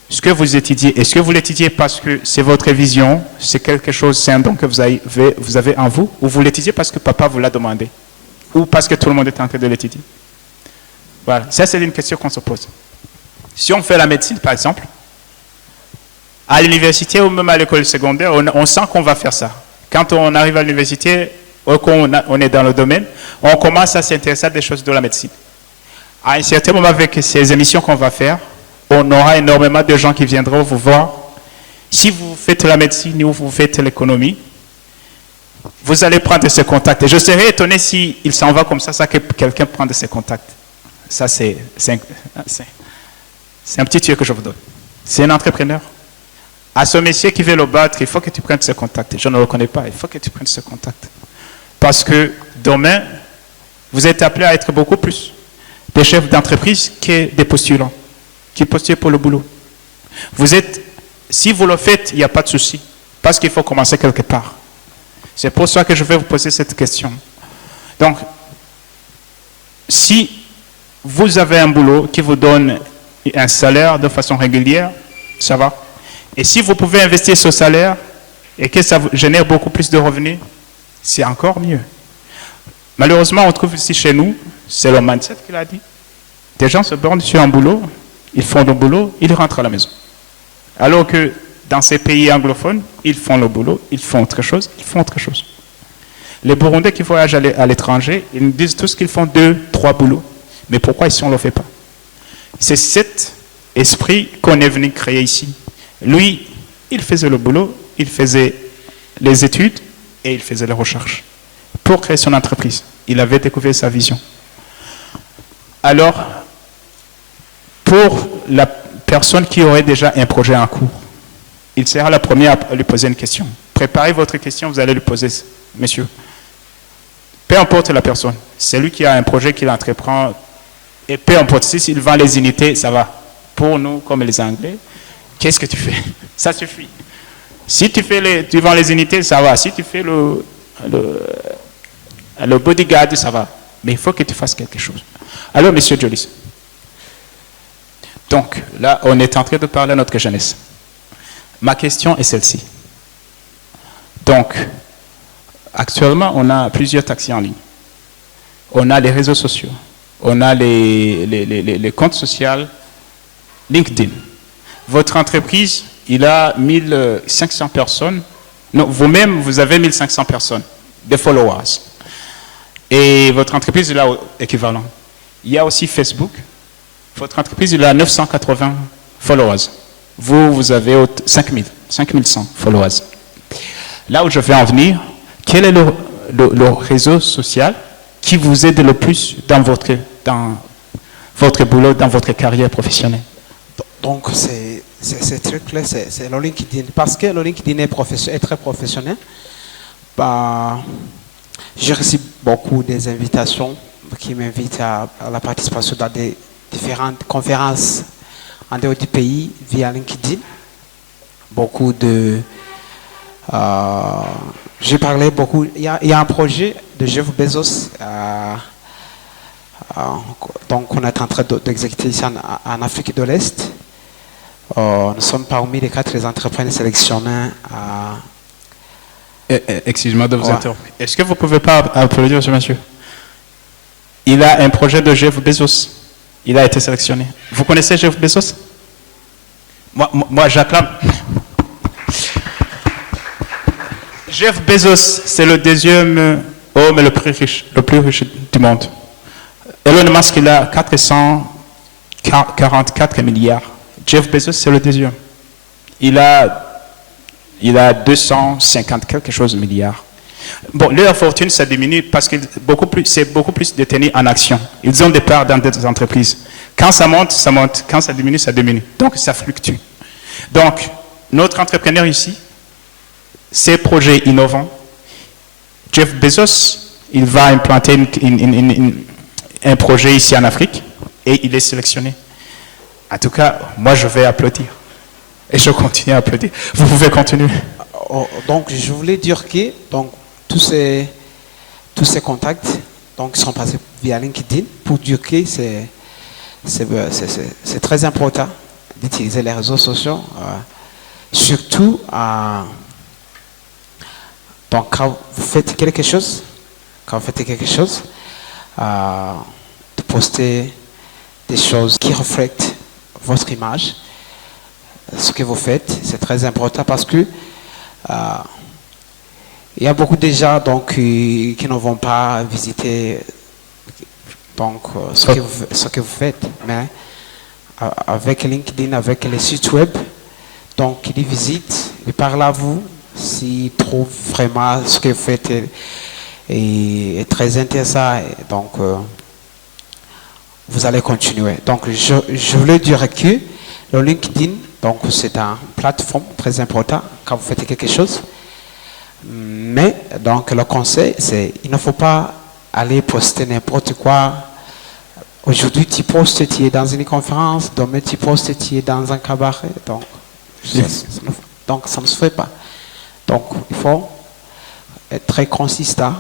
Ce que vous étudiez, est-ce que vous l'étudiez parce que c'est votre vision, c'est quelque chose, c'est un don que vous avez en vous, ou vous l'étudiez parce que papa vous l'a demandé, ou parce que tout le monde est en train de l'étudier? Voilà, ça c'est une question qu'on se pose. Si on fait la médecine, par exemple, à l'université ou même à l'école secondaire, on sent qu'on va faire ça. Quand on arrive à l'université, ou qu'on est dans le domaine, on commence à s'intéresser à des choses de la médecine. À un certain moment, avec ces émissions qu'on va faire, on aura énormément de gens qui viendront vous voir. Si vous faites la médecine ou vous faites l'économie, vous allez prendre ce contact. Et je serais étonné s'il s'en va comme ça que quelqu'un prenne ces contacts. Ça, c'est un petit tuyau que je vous donne. C'est un entrepreneur. À ce métier qui veut le battre, il faut que tu prennes ce contact. Je ne le connais pas, il faut que tu prennes ce contact. Parce que demain, vous êtes appelé à être beaucoup plus des chefs d'entreprise que des postulants qui postulent pour le boulot. Si vous le faites, il n'y a pas de souci, parce qu'il faut commencer quelque part. C'est pour ça que je vais vous poser cette question. Donc, si vous avez un boulot qui vous donne un salaire de façon régulière, ça va. Et si vous pouvez investir ce salaire et que ça génère beaucoup plus de revenus, c'est encore mieux. Malheureusement, on trouve ici chez nous, c'est le mindset qu'il a dit. Des gens se bornent sur un boulot, ils font le boulot, ils rentrent à la maison. Alors que dans ces pays anglophones, ils font le boulot, ils font autre chose, ils font autre chose. Les Burundais qui voyagent à l'étranger, ils nous disent tous qu'ils font 2, 3 boulots. Mais pourquoi ici on ne le fait pas? C'est cet esprit qu'on est venu créer ici. Lui, il faisait le boulot, il faisait les études et il faisait les recherches pour créer son entreprise. Il avait découvert sa vision. Alors, pour la personne qui aurait déjà un projet en cours, il sera la première à lui poser une question. Préparez votre question, vous allez lui poser, monsieur. Peu importe la personne, c'est lui qui a un projet qu'il entreprend, et peu importe, s'il vend les unités, ça va. Pour nous, comme les Anglais, qu'est-ce que tu fais? Ça suffit. Si tu vends les unités, ça va. Si tu fais le bodyguard, ça va. mais il faut que tu fasses quelque chose. Alors, Monsieur Jolis, donc là, on est en train de parler à notre jeunesse. Ma question est celle-ci. Donc, actuellement, on a plusieurs taxis en ligne. On a les réseaux sociaux. On a les comptes sociaux, LinkedIn. Votre entreprise, il a 1500 personnes. Non, vous-même, vous avez 1500 personnes, des followers. Et votre entreprise, il a équivalent. Il y a aussi Facebook. Votre entreprise, il a 980 followers. Vous avez 5100 followers. Là où je vais en venir, quel est le réseau social qui vous aide le plus dans votre boulot, dans votre carrière professionnelle? Donc, c'est très clair, c'est le LinkedIn. Parce que le LinkedIn est très professionnel. Bah, j'ai reçu beaucoup des invitations qui m'invitent à la participation dans des différentes conférences en dehors du pays via LinkedIn. Beaucoup de... j'ai parlé beaucoup... Il y a un projet de Jeff Bezos. Donc, on est en train d'exécuter ici en Afrique de l'Est. Nous sommes parmi les 4 entrepreneurs sélectionnés. Excusez-moi de vous interrompre. Est-ce que vous ne pouvez pas applaudir ce monsieur? Il a un projet de Jeff Bezos. Il a été sélectionné. Vous connaissez Jeff Bezos? Moi j'acclame. Jeff Bezos, c'est le 2e homme le plus riche du monde. Elon Musk, il a 444 milliards. Jeff Bezos, c'est le 2e. Il a 250 quelque chose de milliards. Bon, leur fortune, ça diminue parce que c'est beaucoup plus détenu en actions. Ils ont des parts dans des entreprises. Quand ça monte, ça monte. Quand ça diminue, ça diminue. Donc, ça fluctue. Donc, notre entrepreneur ici, ces projets innovants, Jeff Bezos, il va implanter un projet ici en Afrique et il est sélectionné. En tout cas, moi, je vais applaudir. Et je continue à applaudir. Vous pouvez continuer. Donc, je voulais dire que donc, tous ces contacts donc, sont passés via LinkedIn pour dire que c'est très important d'utiliser les réseaux sociaux. Surtout, donc, quand vous faites quelque chose, de poster des choses qui reflètent votre image, ce que vous faites, c'est très important parce que il y a beaucoup de gens donc, qui ne vont pas visiter donc, ce que vous faites, mais avec LinkedIn, avec les sites web, donc ils visitent, ils parlent à vous, s'ils trouvent vraiment ce que vous faites est très intéressant, et donc vous allez continuer. Donc je voulais dire que le LinkedIn, donc c'est une plateforme très importante quand vous faites quelque chose. Mais donc le conseil, c'est il ne faut pas aller poster n'importe quoi. Aujourd'hui, tu postes, tu es dans une conférence, demain tu postes, tu es dans un cabaret. Donc, ça ne se fait pas. Donc, il faut être très consistant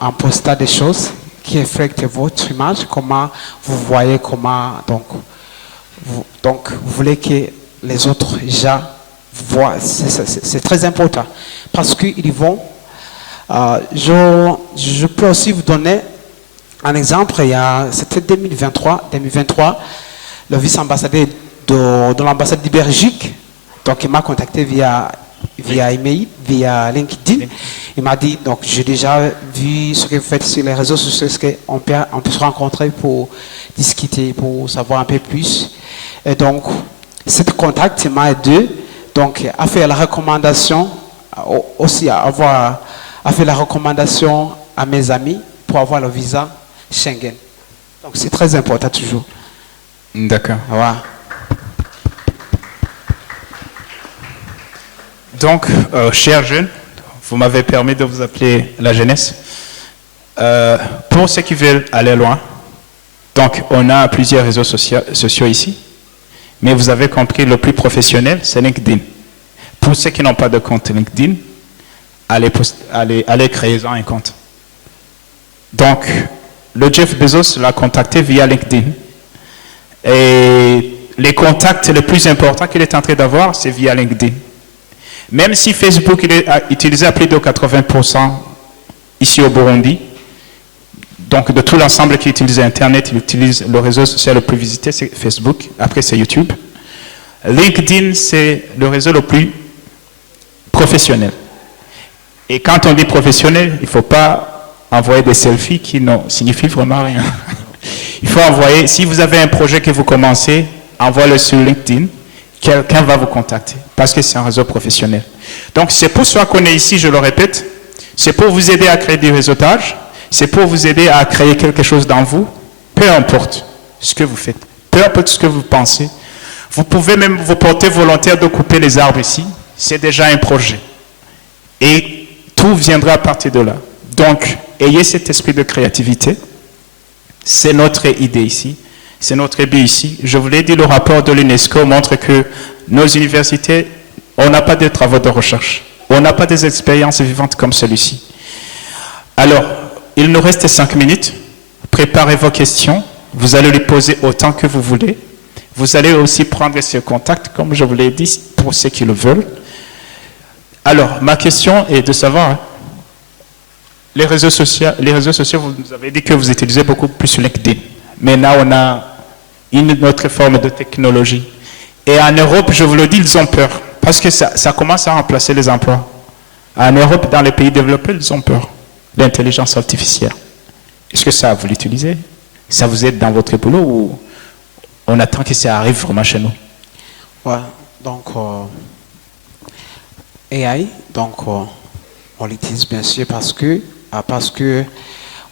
en postant des choses qui reflètent votre image, comment vous voyez, donc vous voulez que les autres gens voient. C'est très important. Parce qu'ils vont... je peux aussi vous donner un exemple. C'était 2023, le vice-ambassadeur de l'ambassade de Belgique, donc il m'a contacté via email, via LinkedIn. Il m'a dit, donc j'ai déjà vu ce que vous faites sur les réseaux sociaux, est-ce qu'on peut se rencontrer pour discuter, pour savoir un peu plus. Et donc, ce contact m'a aidé donc, à faire la recommandation, aussi à faire la recommandation à mes amis pour avoir le visa Schengen. Donc, c'est très important toujours. D'accord. Voilà. Donc, chers jeunes, vous m'avez permis de vous appeler la jeunesse. Pour ceux qui veulent aller loin, donc on a plusieurs réseaux sociaux ici, mais vous avez compris, le plus professionnel, c'est LinkedIn. Pour ceux qui n'ont pas de compte LinkedIn, allez créer un compte. Donc, le Jeff Bezos l'a contacté via LinkedIn. Et les contacts les plus importants qu'il est en train d'avoir, c'est via LinkedIn. Même si Facebook il est utilisé à plus de 80% ici au Burundi, donc de tout l'ensemble qui utilise Internet, il utilise le réseau social le plus visité, c'est Facebook, après c'est YouTube. LinkedIn, c'est le réseau le plus professionnel. Et quand on dit professionnel, il ne faut pas envoyer des selfies qui ne signifient vraiment rien. Il faut envoyer, si vous avez un projet que vous commencez, envoyez-le sur LinkedIn, quelqu'un va vous contacter, parce que c'est un réseau professionnel. Donc c'est pour ça qu'on est ici, je le répète, c'est pour vous aider à créer du réseautage, c'est pour vous aider à créer quelque chose dans vous, peu importe ce que vous faites, peu importe ce que vous pensez. Vous pouvez même vous porter volontaire de couper les arbres ici, c'est déjà un projet. Et tout viendra à partir de là. Donc, ayez cet esprit de créativité. C'est notre idée ici. C'est notre but ici. Je vous l'ai dit, le rapport de l'UNESCO montre que nos universités, on n'a pas de travaux de recherche. On n'a pas des expériences vivantes comme celui-ci. Alors, il nous reste 5 minutes. Préparez vos questions. Vous allez les poser autant que vous voulez. Vous allez aussi prendre ce contact, comme je vous l'ai dit, pour ceux qui le veulent. Alors, ma question est de savoir, les réseaux sociaux, vous nous avez dit que vous utilisez beaucoup plus LinkedIn. Maintenant, on a une autre forme de technologie. Et en Europe, je vous le dis, ils ont peur. Parce que ça commence à remplacer les emplois. En Europe, dans les pays développés, ils ont peur. L'intelligence artificielle. Est-ce que ça, vous l'utilisez? Ça vous aide dans votre boulot ou on attend que ça arrive vraiment chez nous? Ouais, donc AI, donc on l'utilise bien sûr parce que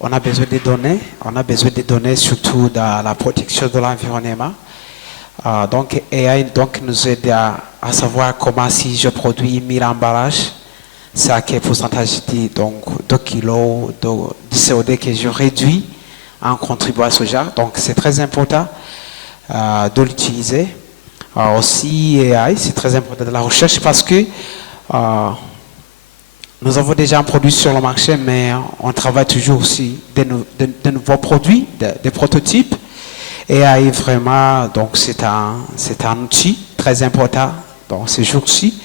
on a besoin des données surtout dans la protection de l'environnement. Donc AI donc nous aide à savoir comment si je produis 1000 emballages, c'est à quel pourcentage de kilos de CO2 que je réduis en contribuant à ce genre. Donc c'est très important de l'utiliser. Aussi AI, c'est très important de la recherche parce que nous avons déjà un produit sur le marché, mais on travaille toujours aussi de nouveaux produits, des prototypes. AI vraiment, donc c'est un outil très important dans ces jours-ci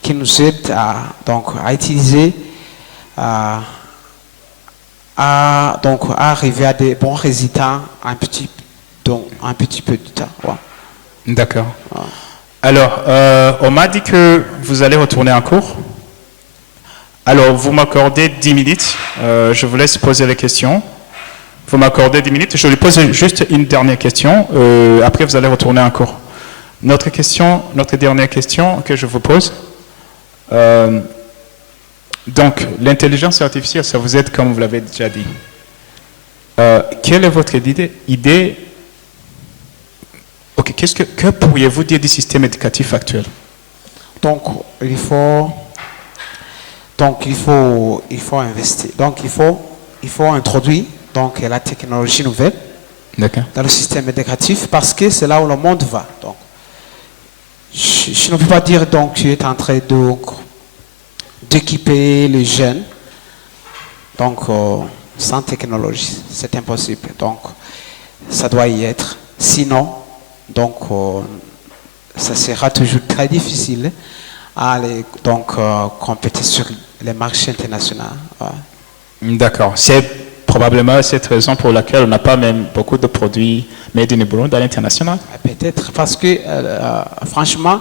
qui nous aide à utiliser, à arriver à des bons résultats un petit peu de temps. Ouais. D'accord. Ouais. Alors, on m'a dit que vous allez retourner en cours. Alors, vous m'accordez 10 minutes. Je vous laisse poser les questions. Vous m'accordez 10 minutes. Je lui pose juste une dernière question. Après, vous allez retourner en cours. Notre dernière question que je vous pose. Donc, l'intelligence artificielle, ça vous aide comme vous l'avez déjà dit. Quelle est votre idée? Ok, que pourriez-vous dire du système éducatif actuel? Donc, il faut investir. Donc, il faut introduire la technologie nouvelle dans le système éducatif parce que c'est là où le monde va. Donc, je ne peux pas dire donc tu es en train d'équiper les jeunes donc sans technologie, c'est impossible. Donc, ça doit y être. Sinon, donc ça sera toujours très difficile à aller compéter sur les marchés internationaux. Ouais. D'accord. C'est probablement cette raison pour laquelle on n'a pas même beaucoup de produits made in Burundi à l'international. Peut-être parce que franchement,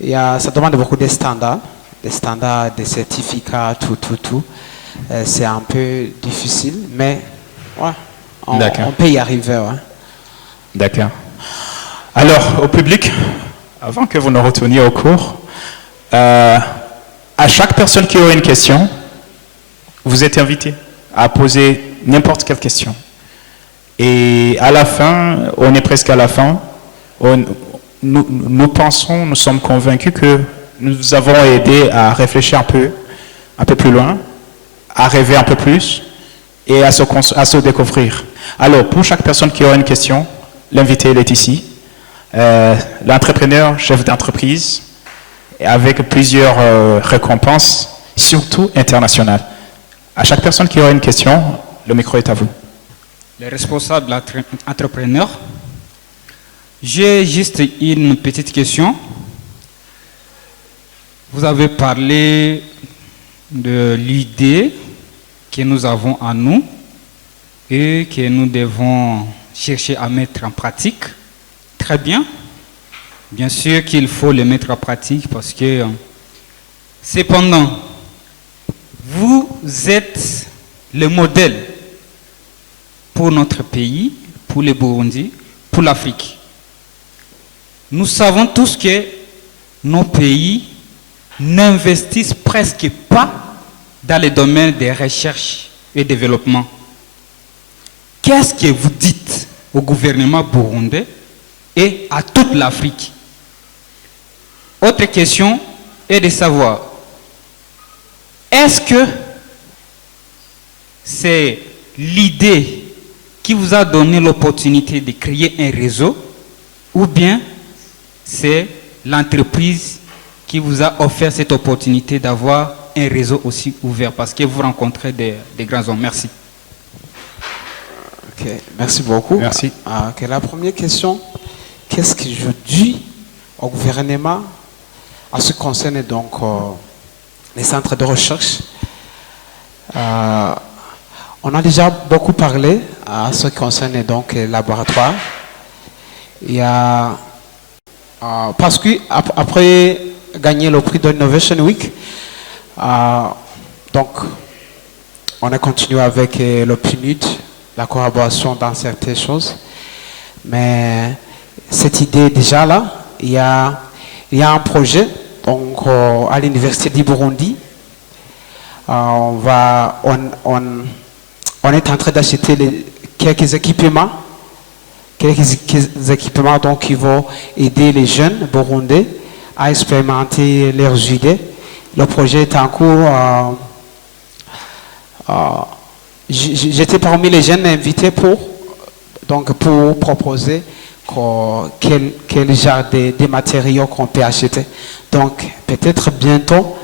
ça demande beaucoup de standards, des certificats, tout. C'est un peu difficile, mais ouais, on peut y arriver. Ouais. D'accord. Alors, au public, avant que vous ne retourniez au cours, à chaque personne qui aura une question, vous êtes invité à poser n'importe quelle question. Et à la fin, on est presque à la fin, nous sommes convaincus que nous avons aidé à réfléchir un peu plus loin, à rêver un peu plus et à se découvrir. Alors, pour chaque personne qui aura une question, l'invité est ici. L'entrepreneur, chef d'entreprise, avec plusieurs récompenses, surtout internationales. À chaque personne qui aura une question, le micro est à vous. les responsables entrepreneurs. J'ai juste une petite question. Vous avez parlé de l'idée que nous avons en nous et que nous devons chercher à mettre en pratique. Très bien. Bien sûr qu'il faut le mettre en pratique parce que, cependant, vous êtes le modèle pour notre pays, pour le Burundi, pour l'Afrique. Nous savons tous que nos pays n'investissent presque pas dans le domaine des recherches et développement. Qu'est-ce que vous dites au gouvernement burundais et à toute l'Afrique? Autre question est de savoir, est-ce que c'est l'idée qui vous a donné l'opportunité de créer un réseau ou bien c'est l'entreprise qui vous a offert cette opportunité d'avoir un réseau aussi ouvert parce que vous rencontrez des grands hommes? Merci. Ok, merci beaucoup. Merci. La première question, qu'est-ce que je dis au gouvernement à ce qui concerne donc les centres de recherche? On a déjà beaucoup parlé à ce qui concerne donc les laboratoires. Il y a parce que après gagner le prix d'Innovation Week, donc on a continué avec le PNUD, la collaboration dans certaines choses. Mais cette idée déjà là, il y a un projet donc à l'université du Burundi. On est en train d'acheter quelques équipements donc qui vont aider les jeunes burundais à expérimenter leurs idées. Le projet est en cours. J'étais parmi les jeunes invités pour proposer quel genre de matériaux qu'on peut acheter. Donc peut-être bientôt,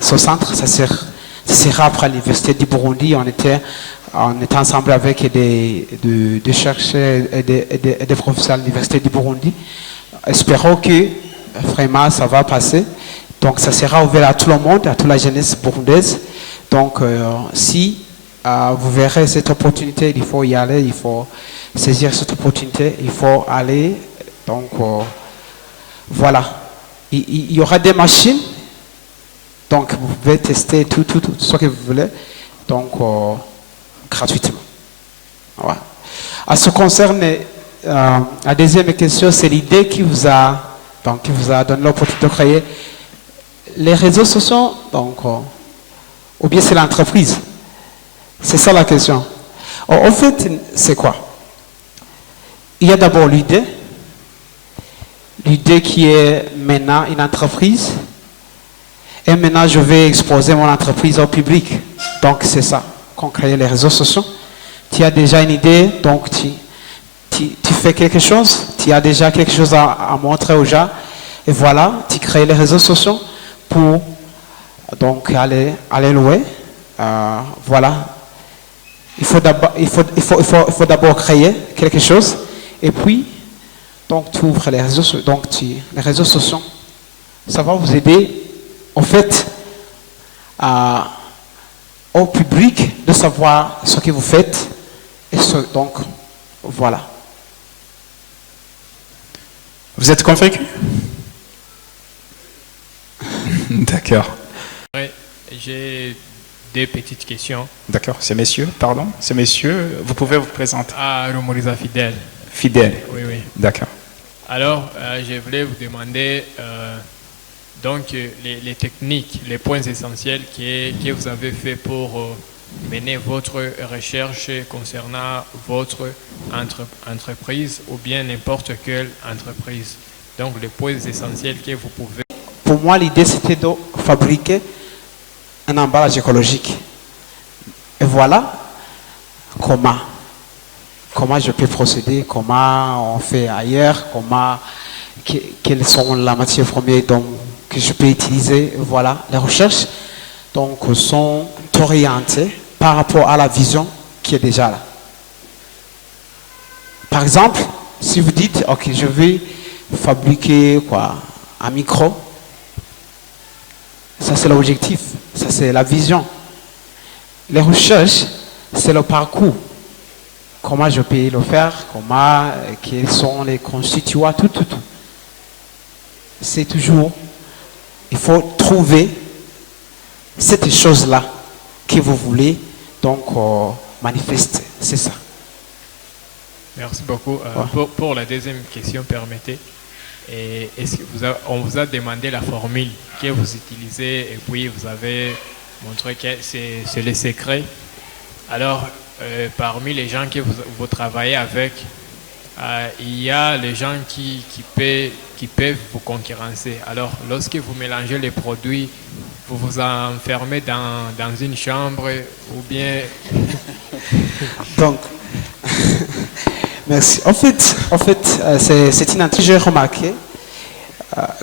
ce centre, ça sera après l'université du Burundi. On était ensemble avec des chercheurs et des professeurs de l'université du Burundi. Espérons que vraiment ça va passer. Donc ça sera ouvert à tout le monde, à toute la jeunesse burundaise. Donc si vous verrez cette opportunité, il faut y aller, il faut saisir cette opportunité, il faut aller. Donc voilà, il y aura des machines. Donc vous pouvez tester tout ce que vous voulez. Donc gratuitement. Voilà. À ce qui concerne la deuxième question, c'est l'idée qui vous a donné l'opportunité de créer les réseaux sociaux, donc ou bien c'est l'entreprise. C'est ça la question. En fait, c'est quoi? Il y a d'abord l'idée qui est maintenant une entreprise. Et maintenant, je vais exposer mon entreprise au public. Donc, c'est ça qu'on crée les réseaux sociaux. Tu as déjà une idée, donc tu fais quelque chose, tu as déjà quelque chose à montrer aux gens. Et voilà, tu crées les réseaux sociaux pour donc aller louer. Voilà. Il faut d'abord créer quelque chose. Et puis, donc tu ouvres les réseaux sociaux. Donc, les réseaux sociaux, ça va vous aider en fait au public de savoir ce que vous faites. Donc, voilà. Vous êtes convaincu? D'accord. Oui, j'ai deux petites questions. D'accord, c'est messieurs, pardon. C'est messieurs, vous pouvez vous présenter. Romoriza Fidèle. Fidèle. Oui, oui. D'accord. Alors, je voulais vous demander donc les techniques, les points essentiels que vous avez fait pour mener votre recherche concernant votre entreprise ou bien n'importe quelle entreprise. Donc, les points essentiels que vous pouvez... Pour moi, l'idée, c'était de fabriquer un emballage écologique. Et voilà comment je peux procéder, comment on fait ailleurs, quelles sont les matières premières que je peux utiliser. Voilà, les recherches donc, sont orientées par rapport à la vision qui est déjà là. Par exemple, si vous dites, ok, je vais fabriquer quoi, un micro, ça c'est l'objectif, ça c'est la vision. Les recherches, c'est le parcours. Comment je peux le faire, comment, quels sont les constituants, tout. C'est toujours, il faut trouver cette chose-là que vous voulez donc manifester, c'est ça. Merci beaucoup. Pour la deuxième question, permettez. Est-ce que on vous a demandé la formule que vous utilisez et puis vous avez montré que c'est le secret. Alors, parmi les gens que vous travaillez avec, il y a les gens qui peuvent vous concurrencer. Alors, lorsque vous mélangez les produits, vous vous enfermez dans une chambre ou bien... Donc, merci. En fait, c'est une intrigue. J'ai remarqué,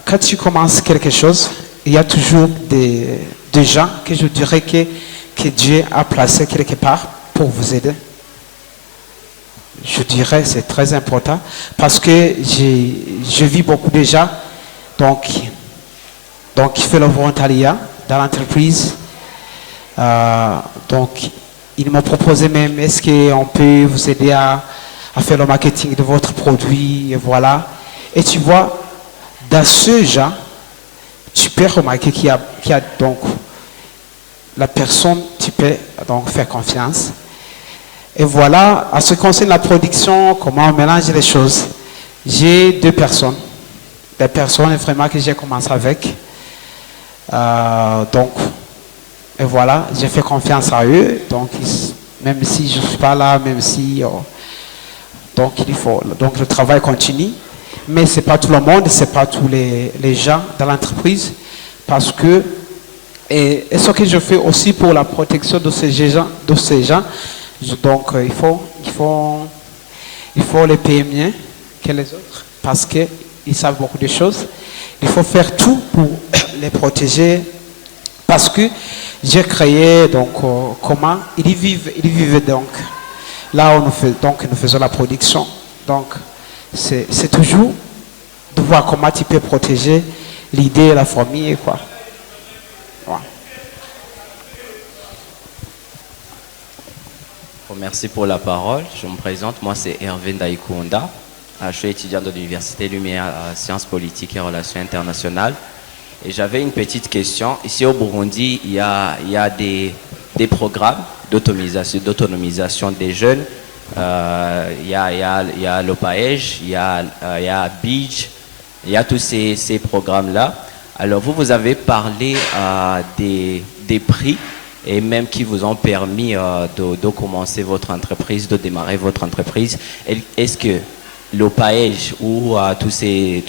quand tu commences quelque chose, il y a toujours des gens que je dirais que Dieu a placés quelque part pour vous aider. Je dirais que c'est très important parce que je vis beaucoup de gens qui font le volontariat dans l'entreprise. Donc, ils m'ont proposé même, est-ce qu'on peut vous aider à faire le marketing de votre produit, et voilà. Et tu vois, dans ce genre, tu peux remarquer qu'il y a donc la personne, tu peux donc faire confiance. Et voilà, à ce qui concerne la production, comment on mélange les choses, j'ai deux personnes. Des personnes vraiment que j'ai commencé avec. Et voilà, j'ai fait confiance à eux. Donc, même si je ne suis pas là, même si... donc, le travail continue. Mais ce n'est pas tout le monde, ce n'est pas tous les gens dans l'entreprise. Parce que... Et ce que je fais aussi pour la protection de ces gens, donc il faut les payer mieux que les autres parce qu'ils savent beaucoup de choses. Il faut faire tout pour les protéger parce que j'ai créé donc comment ils vivent donc là où nous faisons la production. Donc c'est toujours de voir comment tu peux protéger l'idée, la famille quoi. Voilà. Merci pour la parole. Je me présente, moi c'est Hervé Ndaïkounda. Je suis étudiant de l'Université Lumière à Sciences politiques et relations internationales. Et j'avais une petite question. Ici au Burundi, il y a des programmes d'autonomisation des jeunes. Il y a l'OPAEJ, il y a BIJ, il y a tous ces programmes-là. Alors vous avez parlé des prix et même qui vous ont permis de commencer votre entreprise, de démarrer votre entreprise. Est-ce que l'OPAEJ ou tous ces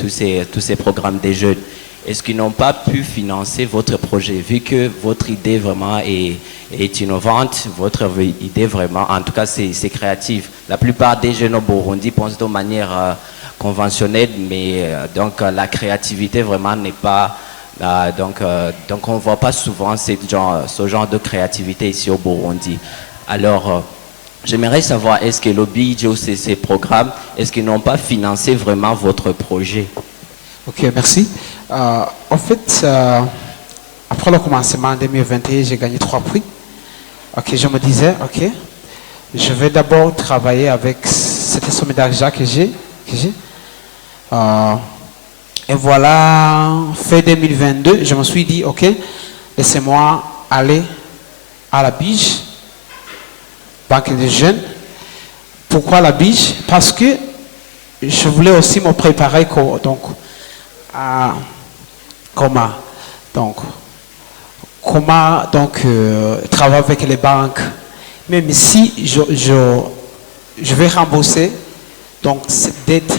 programmes des jeunes, est-ce qu'ils n'ont pas pu financer votre projet, vu que votre idée vraiment est innovante, votre idée vraiment, en tout cas c'est créatif. La plupart des jeunes au Burundi pensent de manière conventionnelle, mais donc la créativité vraiment n'est pas... donc on ne voit pas souvent ce genre de créativité ici au Burundi. Alors, j'aimerais savoir, est-ce que le BIJ ou ces programmes, est-ce qu'ils n'ont pas financé vraiment votre projet? Ok, merci. En fait, après le commencement en 2021, j'ai gagné 3 prix. Ok, je me disais, ok, je vais d'abord travailler avec cette somme d'argent que j'ai. Et voilà, fin 2022, je me suis dit, ok, laissez-moi aller à la BIJ, Banque des Jeunes. Pourquoi la BIJ? Parce que je voulais aussi me préparer comment travailler avec les banques. Même si je vais rembourser donc cette dette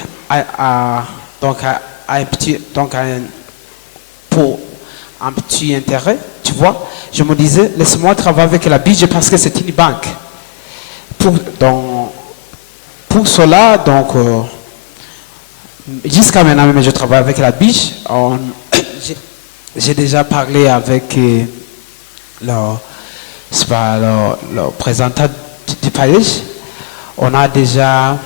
pour un petit intérêt, tu vois. Je me disais, laisse-moi travailler avec la BIJ parce que c'est une banque. Pour cela, jusqu'à maintenant, je travaille avec la BIJ. J'ai déjà parlé avec c'est pas le présentant du paillage. On a déjà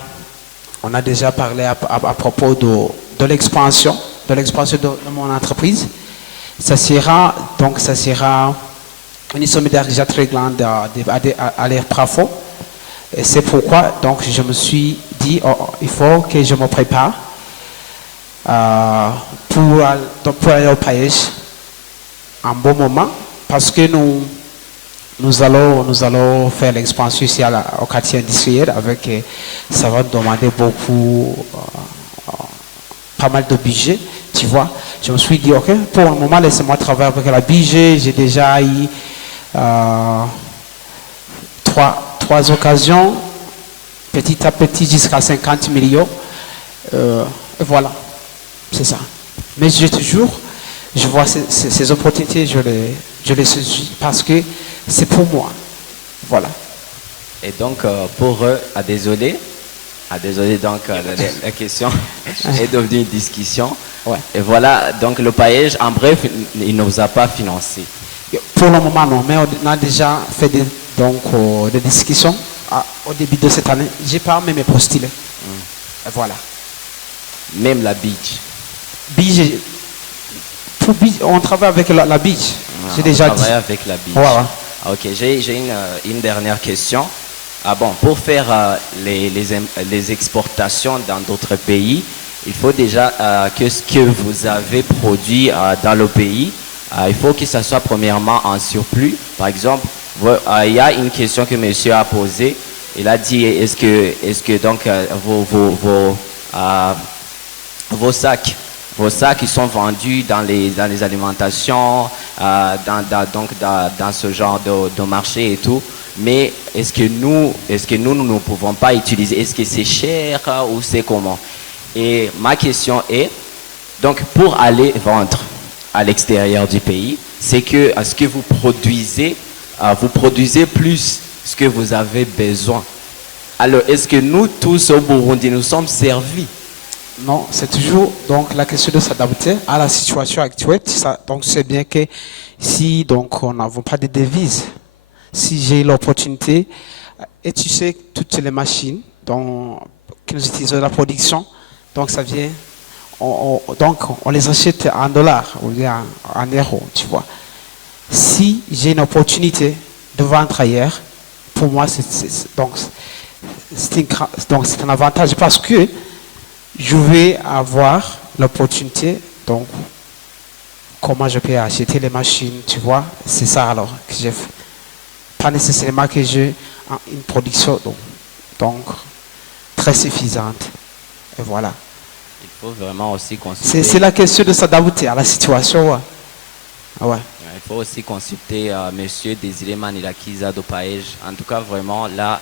parlé à propos de l'expansion de mon entreprise. Ça sera une somme d'argent très grande à l'air profond. Et c'est pourquoi donc je me suis dit il faut que je me prépare pour aller au paillage un bon moment, parce que nous allons faire l'expansion ici au quartier industriel avec, ça va demander pas mal de budget, tu vois. Je me suis dit, ok, pour le moment, laissez-moi travailler avec la budget. J'ai déjà eu trois occasions, petit à petit, jusqu'à 50 millions. Et voilà, c'est ça. Mais je vois ces opportunités, je les saisis parce que c'est pour moi. Voilà. Et donc, pour eux, désolé, donc la question est devenue une discussion. Ouais. Et voilà, donc le paillage, en bref, il ne vous a pas financé. Pour le moment, non, mais on a déjà fait des discussions au début de cette année. J'ai pas même postulé. Et voilà. Même la beach. On travaille avec la beach. J'ai déjà dit. Avec la beach. Voilà. Ok, j'ai une dernière question. Pour faire les exportations dans d'autres pays, il faut déjà que ce que vous avez produit dans le pays, il faut que ça soit premièrement en surplus. Par exemple, il y a une question que monsieur a posée. Il a dit, est-ce que donc vos sacs qui sont vendus dans les alimentations, dans ce genre de marché et tout, mais est-ce que nous ne pouvons pas utiliser? Est-ce que c'est cher ou c'est comment? Et ma question est, donc pour aller vendre à l'extérieur du pays, c'est que est-ce que vous produisez plus ce que vous avez besoin? Alors est-ce que nous tous au Burundi nous sommes servis? Non, c'est toujours donc la question de s'adapter à la situation actuelle. Donc c'est bien que si donc on n'a pas de devises, si j'ai l'opportunité, et tu sais toutes les machines que nous utilisons dans la production, donc ça vient, on les achète en dollars ou bien en euros, tu vois. Si j'ai une opportunité de vendre ailleurs, pour moi c'est un avantage parce que je vais avoir l'opportunité, donc comment je peux acheter les machines, tu vois, c'est ça alors que j'ai fait. Pas nécessairement que j'ai une production donc très suffisante. Et voilà. Il faut vraiment aussi consulter. C'est la question de s'adapter à la situation. Ouais. Ouais. Il faut aussi consulter monsieur Désiré Manilakiza de Paège. En tout cas, vraiment, là,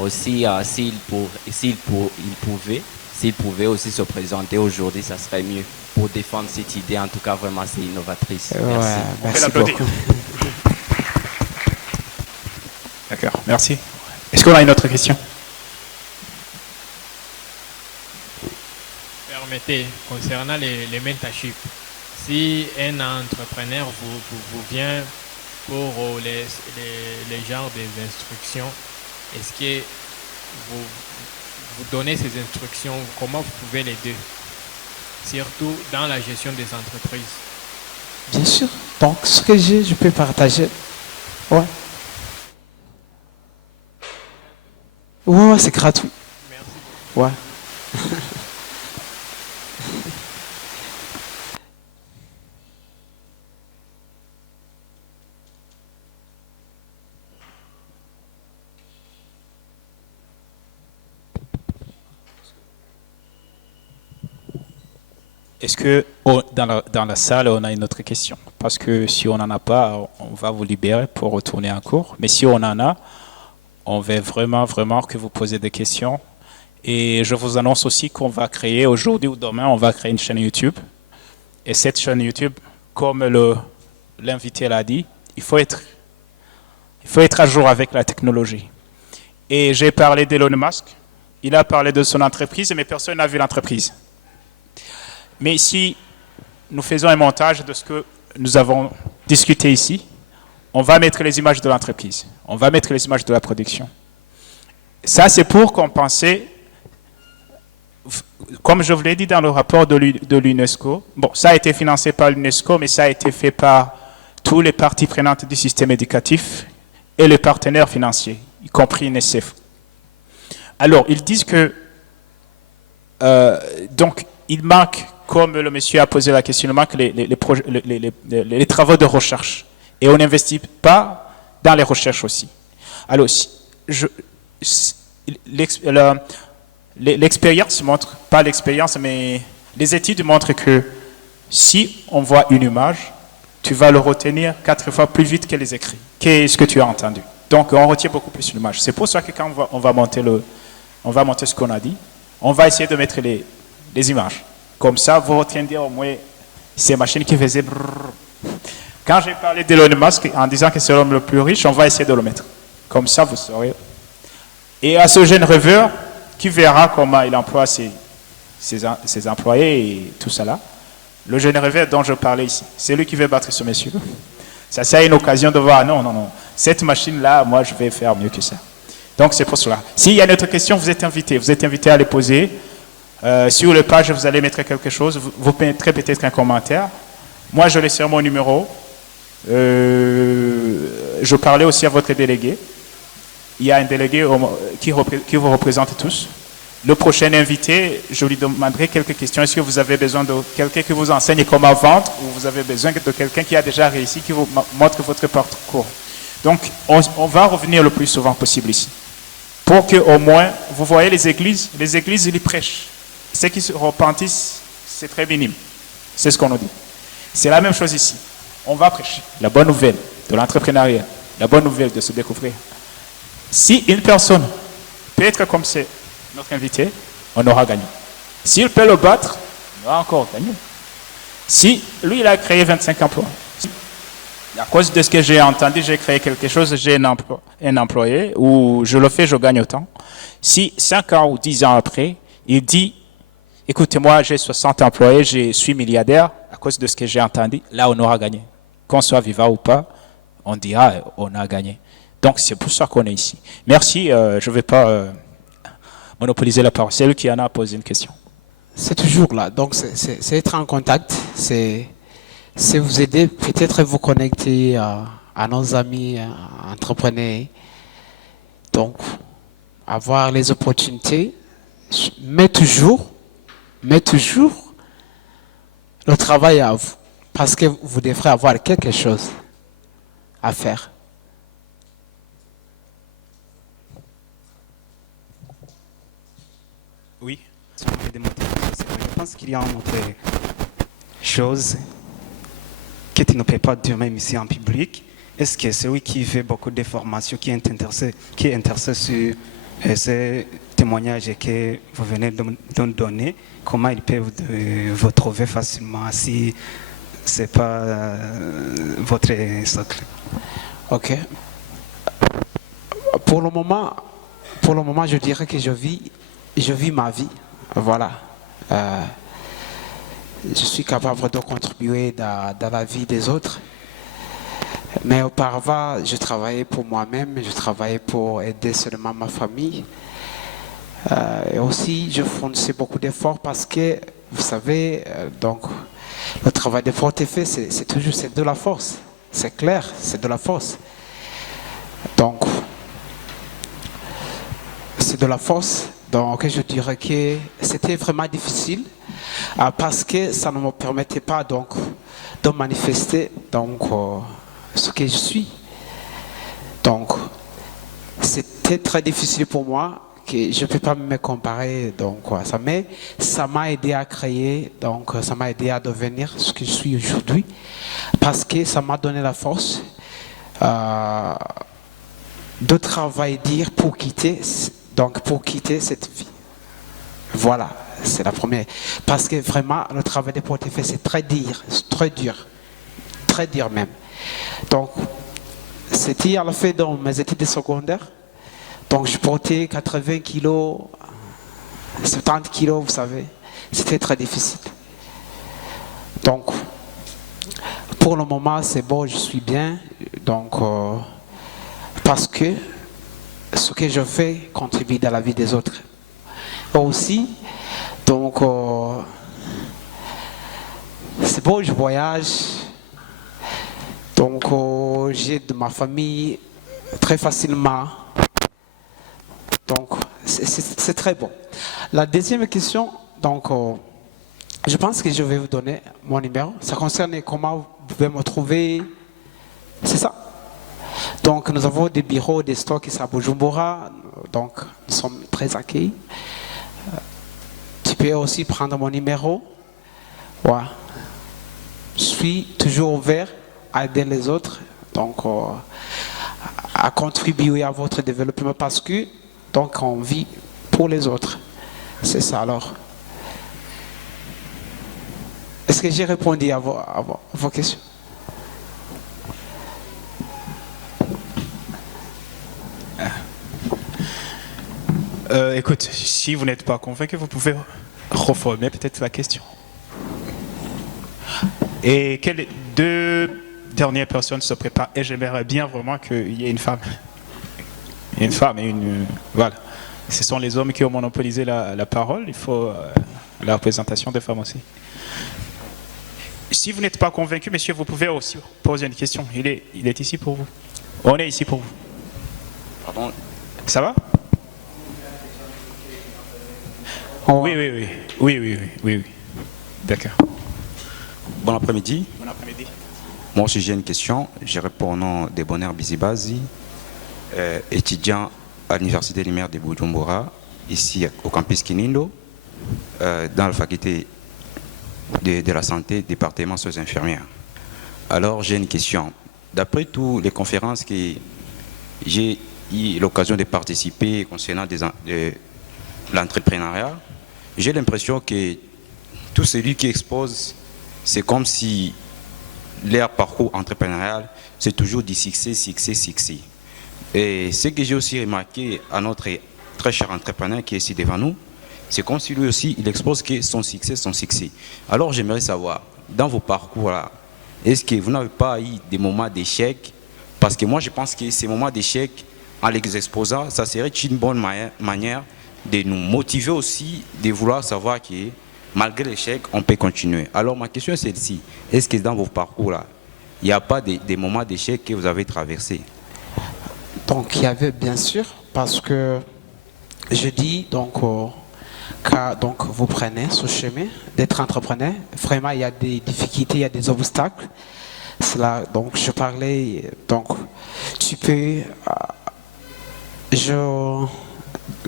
aussi, s'il pouvait aussi se présenter aujourd'hui, ça serait mieux pour défendre cette idée. En tout cas, vraiment, c'est innovatrice. Merci. Ouais, merci beaucoup. D'accord, merci. Est-ce qu'on a une autre question? Permettez, concernant les mentorships, si un entrepreneur vous vient pour les genres des instructions, est-ce que vous donnez ces instructions, comment vous pouvez l'aider, surtout dans la gestion des entreprises? Bien sûr. Donc, ce que j'ai, je peux partager. Ouais. Ouais, c'est gratuit. Merci. Ouais. Est-ce que dans la salle, on a une autre question? Parce que si on n'en a pas, on va vous libérer pour retourner en cours. Mais si on en a, on veut vraiment que vous posiez des questions. Et je vous annonce aussi qu'on va créer, aujourd'hui ou demain, on va créer une chaîne YouTube. Et cette chaîne YouTube, comme l'invité l'a dit, il faut être à jour avec la technologie. Et j'ai parlé d'Elon Musk. Il a parlé de son entreprise, mais personne n'a vu l'entreprise. Mais ici, nous faisons un montage de ce que nous avons discuté ici. on va mettre les images de l'entreprise, on va mettre les images de la production. Ça, c'est pour compenser, comme je vous l'ai dit dans le rapport de l'UNESCO, bon, ça a été financé par l'UNESCO, mais ça a été fait par tous les parties prenantes du système éducatif et les partenaires financiers, y compris l'UNICEF. Alors, ils disent que, donc, il manque, comme le monsieur a posé la question, il manque les travaux de recherche. Et on n'investit pas dans les recherches aussi. Alors, l'expérience montre, pas l'expérience, mais les études montrent que si on voit une image, tu vas le retenir 4 fois plus vite que les écrits, que ce que tu as entendu. Donc, on retient beaucoup plus l'image. C'est pour ça que quand on va monter ce qu'on a dit, on va essayer de mettre les images. Comme ça, vous retiendrez au moins ces machines qui faisaient brrr. Quand j'ai parlé d'Elon Musk en disant que c'est l'homme le plus riche, on va essayer de le mettre. Comme ça, vous saurez. Et à ce jeune rêveur qui verra comment il emploie ses employés et tout ça là, le jeune rêveur dont je parlais ici, c'est lui qui veut battre ce monsieur. Ça, c'est une occasion de voir, non, cette machine-là, moi, je vais faire mieux que ça. Donc, c'est pour cela. S'il y a une autre question, vous êtes invité à les poser. Sur le page, vous allez mettre quelque chose, vous mettrez peut-être un commentaire. Moi, je laisserai mon numéro. Je parlais aussi à votre délégué. Il y a un délégué qui vous représente tous. Le prochain invité, je lui demanderai quelques questions. Est-ce que vous avez besoin de quelqu'un qui vous enseigne comment vendre ou vous avez besoin de quelqu'un qui a déjà réussi, qui vous montre votre parcours? Donc, on va revenir le plus souvent possible ici. Pour que au moins, vous voyez les églises, ils prêchent. Ceux qui se repentissent, c'est très minime. C'est ce qu'on nous dit. C'est la même chose ici. On va prêcher la bonne nouvelle de l'entrepreneuriat, la bonne nouvelle de se découvrir. Si une personne peut être comme c'est notre invité, on aura gagné. S'il peut le battre, on aura encore gagné. Si lui, il a créé 25 emplois, à cause de ce que j'ai entendu, j'ai créé quelque chose, j'ai un employé, ou je le fais, je gagne autant. Si 5 ans ou 10 ans après, il dit, écoutez-moi, j'ai 60 employés, je suis milliardaire, à cause de ce que j'ai entendu, là, on aura gagné. Qu'on soit vivant ou pas, on dira, on a gagné. Donc, c'est pour ça qu'on est ici. Merci, je ne vais pas monopoliser la parole. C'est lui qui en a posé une question. C'est toujours là. Donc, c'est être en contact, c'est vous aider, peut-être vous connecter à nos amis entrepreneurs. Donc, avoir les opportunités, mais toujours le travail à vous. Parce que vous devrez avoir quelque chose à faire. Oui. Je pense qu'il y a une autre chose que tu ne peux pas dire même ici en public. Est-ce que celui qui fait beaucoup de formations, qui est intéressé sur ces témoignages que vous venez de nous donner, comment ils peuvent vous trouver facilement si ce n'est pas votre secret? Ok. Pour le moment, je dirais que je vis ma vie. Voilà. Je suis capable de contribuer dans la vie des autres. Mais auparavant, je travaillais pour moi-même, je travaillais pour aider seulement ma famille. Et aussi, je fournissais beaucoup d'efforts parce que, vous savez, donc, le travail de portefeuille, c'est de la force. C'est clair, c'est de la force. Donc, c'est de la force. Donc, je dirais que c'était vraiment difficile parce que ça ne me permettait pas donc, de manifester donc, ce que je suis. Donc, c'était très difficile pour moi, que je ne peux pas me comparer donc, à ça. Mais ça m'a aidé à créer, donc ça m'a aidé à devenir ce que je suis aujourd'hui, parce que ça m'a donné la force de travailler dur pour quitter cette vie. Voilà, c'est la première. Parce que vraiment, le travail de portefeuille, c'est très dur même. Donc, c'était à la fin dans mes études secondaires. Donc, je portais 80 kilos, 70 kilos, vous savez. C'était très difficile. Donc, pour le moment, c'est bon, je suis bien. donc, parce que ce que je fais contribue dans la vie des autres. Aussi, donc, c'est beau, je voyage. Donc, j'ai de ma famille très facilement. Donc, c'est très bon. La deuxième question, donc, je pense que je vais vous donner mon numéro. Ça concerne comment vous pouvez me trouver. C'est ça. Donc, nous avons des bureaux, des stocks à Bujumbura. Donc, nous sommes très accueillis. Tu peux aussi prendre mon numéro. Ouais. Je suis toujours ouvert à aider les autres. Donc, à contribuer à votre développement parce que, donc, on vit pour les autres. C'est ça alors. Est-ce que j'ai répondu à vos questions? Écoute, si vous n'êtes pas convaincu, vous pouvez reformuler peut-être la question. Et quelles deux dernières personnes se préparent? Et j'aimerais bien vraiment qu'il y ait une femme. Une femme et une... Voilà. Ce sont les hommes qui ont monopolisé la parole. Il faut la représentation des femmes aussi. Si vous n'êtes pas convaincu, monsieur, vous pouvez aussi poser une question. Il est ici pour vous. On est ici pour vous. Pardon? Ça va? Oui. D'accord. Bon après-midi. Bon après-midi. Moi aussi j'ai une question. Je réponds au nom de Bonheur Bizibazi, étudiant à l'Université Lumière de Bujumbura, ici au campus Kinindo, dans la faculté de la santé, département sous infirmières. Alors j'ai une question. D'après toutes les conférences que j'ai eu l'occasion de participer concernant l'entrepreneuriat, j'ai l'impression que tout celui qui expose, c'est comme si leur parcours entrepreneurial, c'est toujours du succès. Et ce que j'ai aussi remarqué à notre très cher entrepreneur qui est ici devant nous, c'est comme si lui aussi, il expose que son succès. Alors j'aimerais savoir, dans vos parcours-là, est-ce que vous n'avez pas eu des moments d'échec? Parce que moi, je pense que ces moments d'échec, en les exposant, ça serait une bonne manière de nous motiver aussi, de vouloir savoir que malgré l'échec, on peut continuer. Alors ma question est celle-ci, est-ce que dans vos parcours-là, il n'y a pas des moments d'échec que vous avez traversés? Donc il y avait bien sûr, parce que je dis donc, quand donc, vous prenez ce chemin d'être entrepreneur, vraiment il y a des difficultés, il y a des obstacles. Cela, donc je parlais, donc tu peux,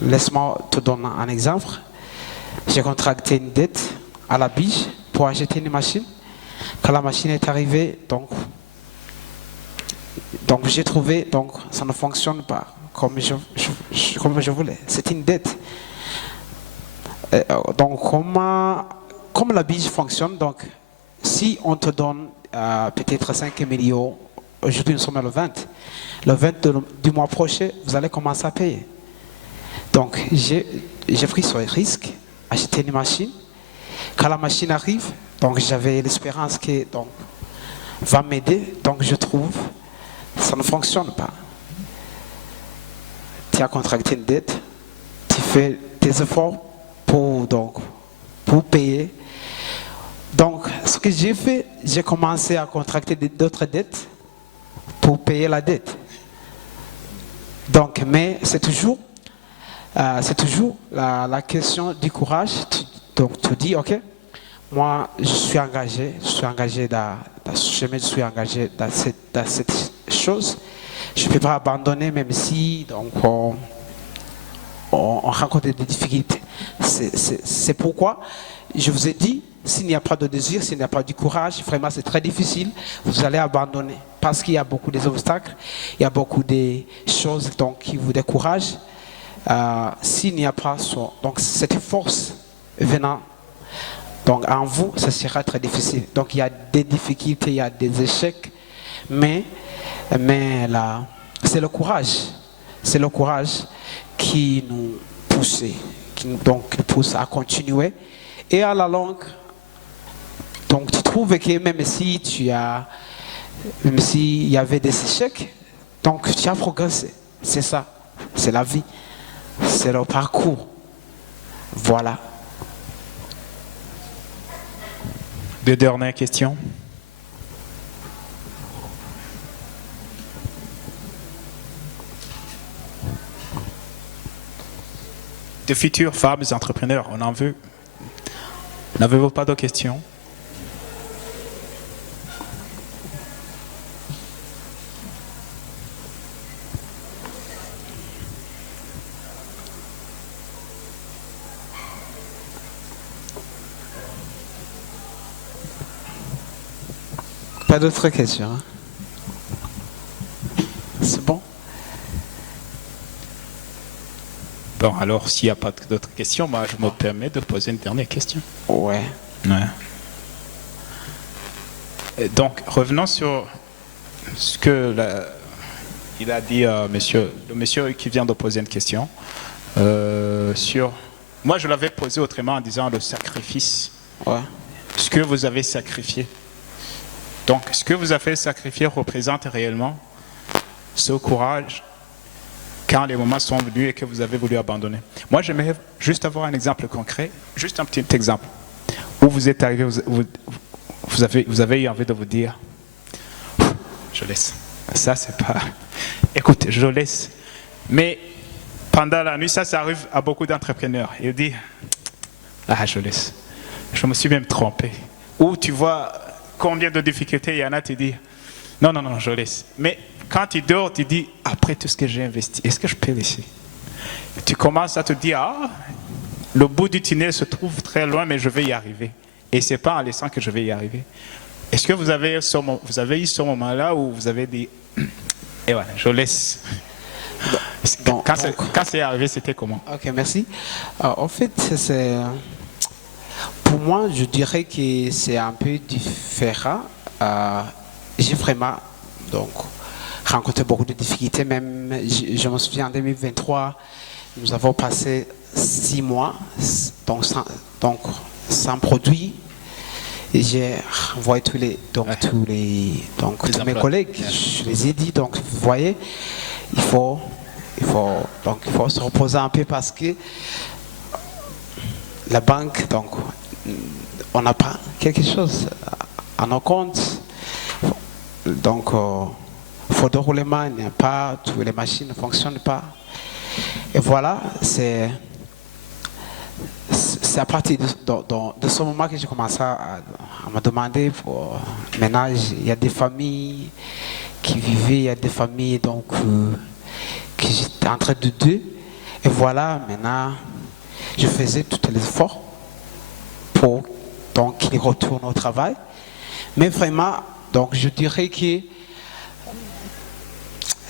laisse-moi te donner un exemple. J'ai contracté une dette à la BIJ pour acheter une machine. Quand la machine est arrivée, donc j'ai trouvé, donc ça ne fonctionne pas comme je voulais. C'est une dette. Donc comme la BIJ fonctionne, donc si on te donne peut-être 5 millions, aujourd'hui nous sommes le 20. Le 20 du mois prochain, vous allez commencer à payer. Donc j'ai pris ce risque, acheter une machine. Quand la machine arrive, donc j'avais l'espérance que donc va m'aider. Donc je trouve ça ne fonctionne pas. Tu as contracté une dette, tu fais tes efforts pour payer. Donc ce que j'ai fait, j'ai commencé à contracter d'autres dettes pour payer la dette. Donc, mais c'est toujours la question du courage. Donc tu dis, ok, moi je suis engagé dans ce chemin, je suis engagé dans cette chose. Je ne peux pas abandonner même si donc, on rencontre des difficultés. C'est pourquoi je vous ai dit, s'il n'y a pas de désir, s'il n'y a pas du courage, vraiment c'est très difficile, vous allez abandonner. Parce qu'il y a beaucoup d'obstacles, il y a beaucoup de choses donc, qui vous découragent. S'il n'y a pas donc, cette force venant donc, en vous, ça sera très difficile. Donc il y a des difficultés, il y a des échecs, mais là, c'est le courage. C'est le courage qui nous pousse, qui nous pousse à continuer. Et à la longue, donc tu trouves que même si tu as même s'il y avait des échecs, donc tu as progressé. C'est ça, c'est la vie, c'est le parcours. Voilà. Deux dernières questions. De futures femmes entrepreneurs, on en veut. N'avez-vous pas de questions? Pas d'autres questions, hein? C'est bon? Bon, alors, s'il n'y a pas d'autres questions, moi, je me permets de poser une dernière question. Ouais. Ouais. Et donc, revenons sur ce que il a dit, le monsieur qui vient de poser une question. Moi, je l'avais posé autrement en disant le sacrifice. Ouais. Ce que vous avez sacrifié. Donc, ce que vous avez sacrifié représente réellement ce courage quand les moments sont venus et que vous avez voulu abandonner. Moi, j'aimerais juste avoir un exemple concret, juste un petit exemple, où vous êtes arrivé, vous avez eu envie de vous dire, je laisse. Ça, c'est pas... Écoute, je laisse. Mais pendant la nuit, ça arrive à beaucoup d'entrepreneurs. Ils disent, ah, je laisse. Je me suis même trompé. Ou tu vois combien de difficultés il y en a, tu dis, non, non, non, je laisse. Mais quand tu dors, tu dis, après tout ce que j'ai investi, est-ce que je peux laisser? Tu commences à te dire, ah, le bout du tunnel se trouve très loin, mais je vais y arriver. Et ce n'est pas en laissant que je vais y arriver. Est-ce que vous avez eu ce moment-là où vous avez dit, et voilà, je laisse? Quand c'est arrivé, c'était comment? Ok, merci. En fait, pour moi, je dirais que c'est un peu différent. J'ai vraiment rencontré beaucoup de difficultés. Même, je me souviens en 2023, nous avons passé 6 mois sans produit. Et j'ai envoyé tous mes collègues. Je les ai dit, donc vous voyez, il faut se reposer un peu parce que la banque, on n'a pas quelque chose à nos comptes. Donc, faute de roulement, il n'y a pas, toutes les machines ne fonctionnent pas. Et voilà, c'est à partir de ce moment que j'ai commencé à me demander pour ménage. Il y a des familles qui vivaient, il y a des familles que j'étais en train de deux. Et voilà, maintenant, je faisais tous les efforts pour qu'ils retournent au travail. Mais vraiment, je dirais que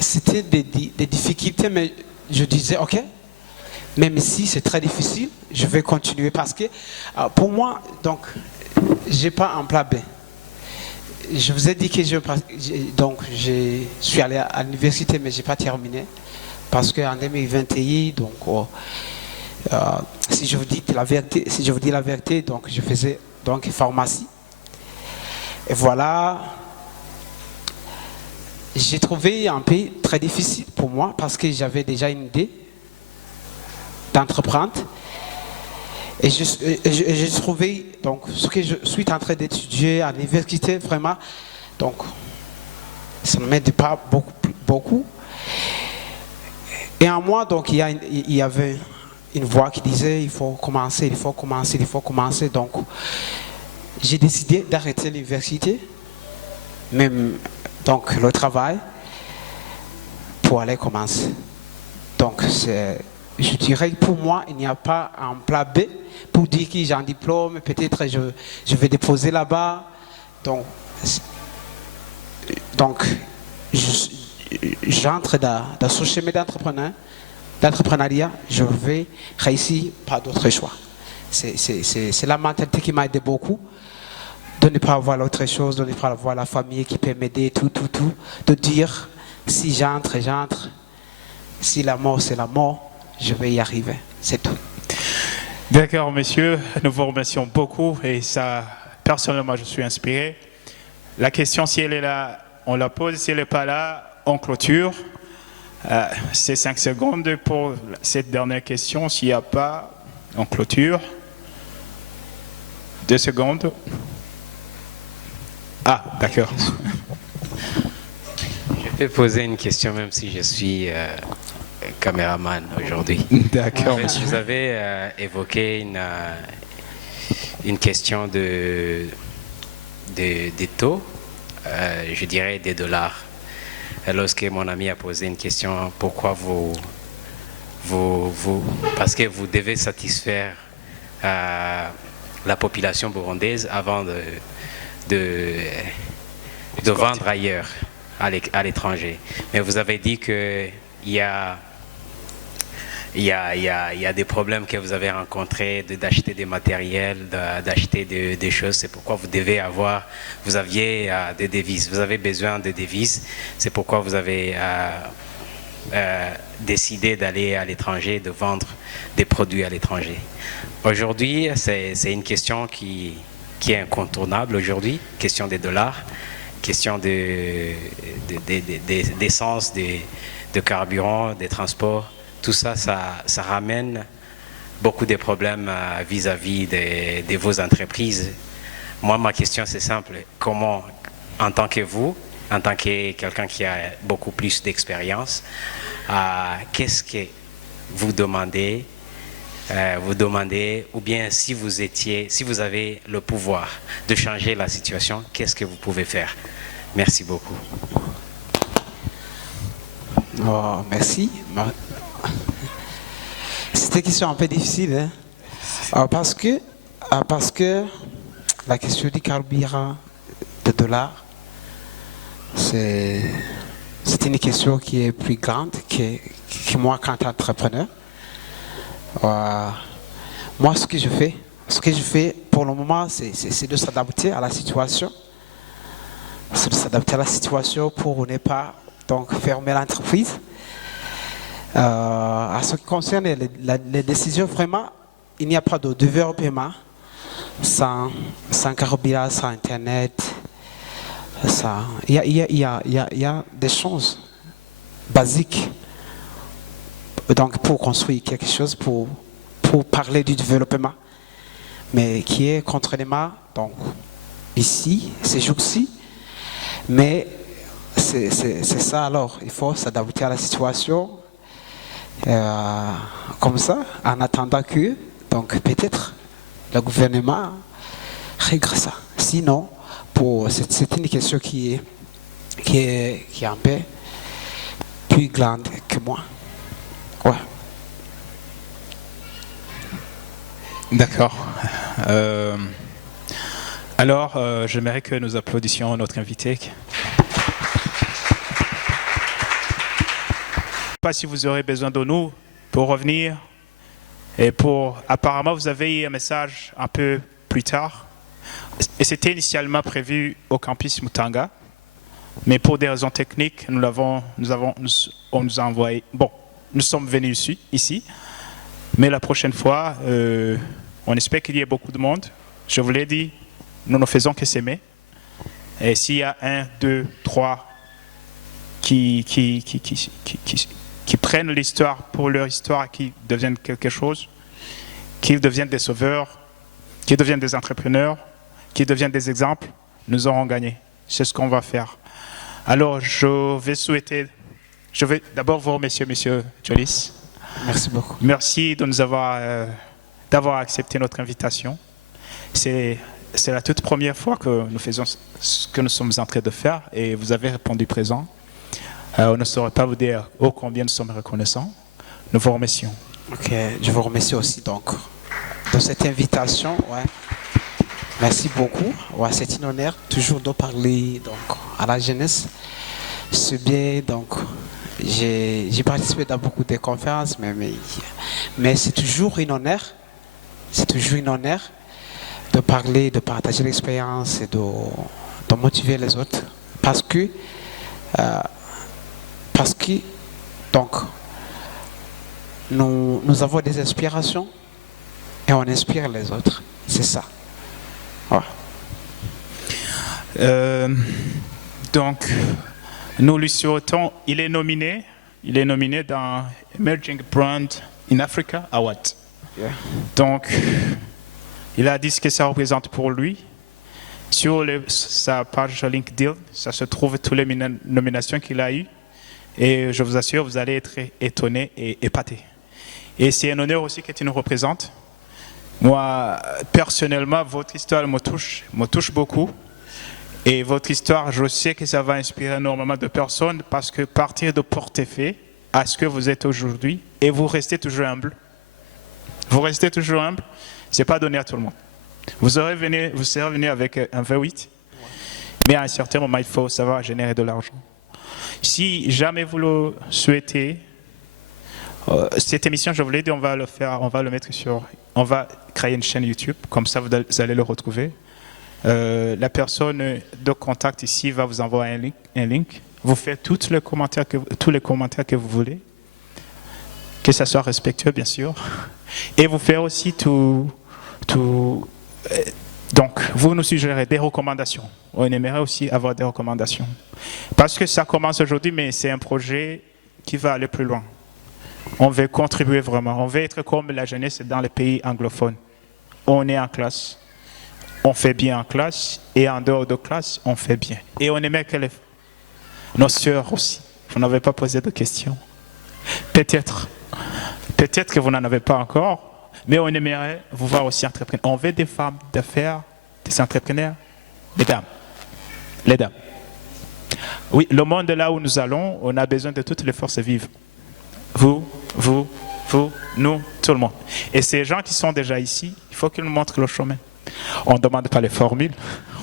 c'était des difficultés, mais je disais, ok, même si c'est très difficile, je vais continuer parce que pour moi, je n'ai pas un plan B. Je vous ai dit que je suis allé à l'université, mais je n'ai pas terminé. Parce qu'en 2021, si je vous dis la vérité, je faisais pharmacie. Et voilà, j'ai trouvé un peu très difficile pour moi parce que j'avais déjà une idée d'entreprendre. Et j'ai trouvé ce que je suis en train d'étudier à l'université, vraiment, ça ne m'aide pas beaucoup. Et en moi, il y avait une voix qui disait il faut commencer. Donc, j'ai décidé d'arrêter l'université, même le travail, pour aller commencer. Donc, je dirais que pour moi, il n'y a pas un plan B pour dire que j'ai un diplôme, peut-être je vais déposer là-bas. Donc j'entre dans ce chemin d'entrepreneuriat, je vais réussir par d'autres choix. C'est la mentalité qui m'a aidé beaucoup, de ne pas avoir l'autre chose, de ne pas avoir la famille qui peut m'aider, tout, de dire si j'entre, si la mort c'est la mort, je vais y arriver, c'est tout. D'accord, monsieur, nous vous remercions beaucoup et ça, personnellement, je suis inspiré. La question, si elle est là, on la pose. Si elle n'est pas là, on clôture. C'est 5 secondes pour cette dernière question. S'il n'y a pas, on clôture. 2 secondes. Ah, d'accord. Je vais poser une question même si je suis caméraman aujourd'hui. D'accord. Vous avez évoqué une question des taux, je dirais des dollars. Lorsque mon ami a posé une question, pourquoi parce que vous devez satisfaire la population burundaise avant de vendre ailleurs, à l'étranger. Mais vous avez dit qu'il y a des problèmes que vous avez rencontrés d'acheter des matériels, d'acheter des choses. C'est pourquoi vous aviez des devises. Vous avez besoin de devises. C'est pourquoi vous avez décidé d'aller à l'étranger, de vendre des produits à l'étranger. Aujourd'hui, c'est une question qui est incontournable aujourd'hui, question des dollars, question d'essence, de carburant, des transports. Tout ça, ça ramène beaucoup de problèmes vis-à-vis de vos entreprises. Moi, ma question, c'est simple. Comment, en tant que quelqu'un qui a beaucoup plus d'expérience, qu'est-ce que vous demandez, ou bien si vous avez le pouvoir de changer la situation, qu'est-ce que vous pouvez faire? Merci beaucoup. Oh, merci. C'était une question un peu difficile, hein? Parce que la question du carburant, de dollars, c'est une question qui est plus grande que moi quand entrepreneur. Moi, ce que je fais pour le moment, c'est de s'adapter à la situation. C'est de s'adapter à la situation pour ne pas donc fermer l'entreprise. À ce qui concerne les décisions, vraiment, il n'y a pas de développement sans carburant, sans Internet. Il y a des choses basiques donc, pour construire quelque chose, pour parler du développement, mais qui est contrairement donc, ici, ces jours-ci. Mais c'est ça alors, il faut s'adapter à la situation. Comme ça, en attendant que, donc peut-être, le gouvernement règle ça. Sinon, c'est une question qui est un peu plus grande que moi. Ouais. D'accord. Alors, j'aimerais que nous applaudissions notre invité. Pas si vous aurez besoin de nous pour revenir apparemment vous avez eu un message un peu plus tard et c'était initialement prévu au campus Mutanga, mais pour des raisons techniques on nous a envoyé. Bon, nous sommes venus ici, mais la prochaine fois on espère qu'il y ait beaucoup de monde. Je vous l'ai dit, nous ne faisons que s'aimer, et s'il y a 1, 2, 3 qui prennent l'histoire pour leur histoire, qui deviennent quelque chose, qu'ils deviennent des sauveurs, qu'ils deviennent des entrepreneurs, qu'ils deviennent des exemples, nous aurons gagné. C'est ce qu'on va faire. Alors, je vais d'abord vous remercier, Monsieur Jolis. Merci beaucoup. Merci de nous d'avoir accepté notre invitation. C'est la toute première fois que nous faisons ce que nous sommes en train de faire et vous avez répondu présent. On ne saurait pas vous dire combien nous sommes reconnaissants. Nous vous remercions. Ok, je vous remercie aussi donc de cette invitation. Ouais. Merci beaucoup. Ouais, c'est un honneur toujours de parler donc à la jeunesse. C'est bien donc j'ai participé dans beaucoup de conférences, mais c'est toujours un honneur. C'est toujours un honneur de parler, de partager l'expérience et de motiver les autres, parce que donc nous avons des inspirations et on inspire les autres. C'est ça. Ouais. Donc, nous lui souhaitons, il est nominé dans Emerging Brand in Africa Award. Yeah. Donc, il a dit ce que ça représente pour lui. Sur sa page LinkedIn, ça se trouve toutes les nominations qu'il a eues. Et je vous assure, vous allez être étonnés et épatés. Et c'est un honneur aussi que tu nous représentes. Moi, personnellement, votre histoire me touche beaucoup. Et votre histoire, je sais que ça va inspirer énormément de personnes parce que partir de Port-Effet à ce que vous êtes aujourd'hui, et vous restez toujours humble. Vous restez toujours humble, ce n'est pas donné à tout le monde. Vous serez venu avec un V8, mais à un certain moment, il faut savoir générer de l'argent. Si jamais vous le souhaitez, cette émission, je vous l'ai dit, on va créer une chaîne YouTube, comme ça vous allez le retrouver. La personne de contact ici va vous envoyer un link. Vous faites tous les commentaires que vous voulez, que ça soit respectueux, bien sûr. Et vous faites aussi tout. Donc, vous nous suggérez des recommandations. On aimerait aussi avoir des recommandations. Parce que ça commence aujourd'hui, mais c'est un projet qui va aller plus loin. On veut contribuer vraiment. On veut être comme la jeunesse dans les pays anglophones. On est en classe. On fait bien en classe. Et en dehors de classe, on fait bien. Et on aimerait que nos sœurs aussi. Vous n'avez pas posé de questions. Peut-être que vous n'en avez pas encore. Mais on aimerait vous voir aussi entrepreneur. On veut des femmes d'affaires, des entrepreneurs. Les dames. Oui, le monde là où nous allons, on a besoin de toutes les forces vives. Vous, nous, tout le monde. Et ces gens qui sont déjà ici, il faut qu'ils nous montrent le chemin. On ne demande pas les formules,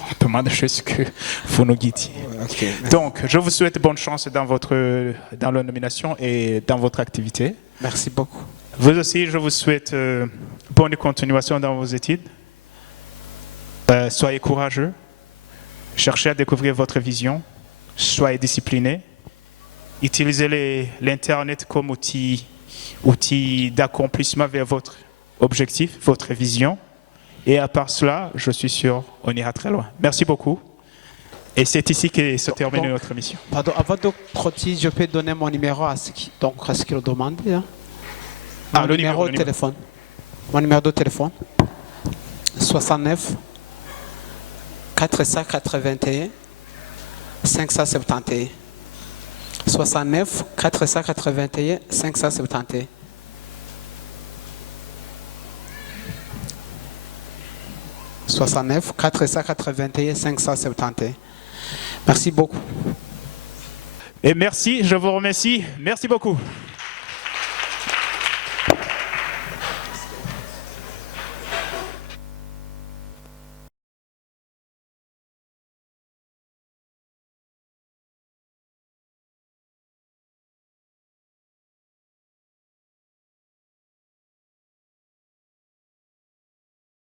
on demande juste que vous nous guidiez. Okay. Donc, je vous souhaite bonne chance dans la nomination et dans votre activité. Merci beaucoup. Vous aussi, je vous souhaite bonne continuation dans vos études. Soyez courageux. Cherchez à découvrir votre vision. Soyez disciplinés. Utilisez l'Internet comme outil d'accomplissement vers votre objectif, votre vision. Et à part cela, je suis sûr, on ira très loin. Merci beaucoup. Et c'est ici que se termine notre mission. Pardon, avant de continuer, je peux donner mon numéro à ce qui le demande. Hein? Le numéro de téléphone. Mon numéro de téléphone. 69 481 571. 69 481 571. « 69 481 571. Merci beaucoup. Et merci, je vous remercie. Merci beaucoup.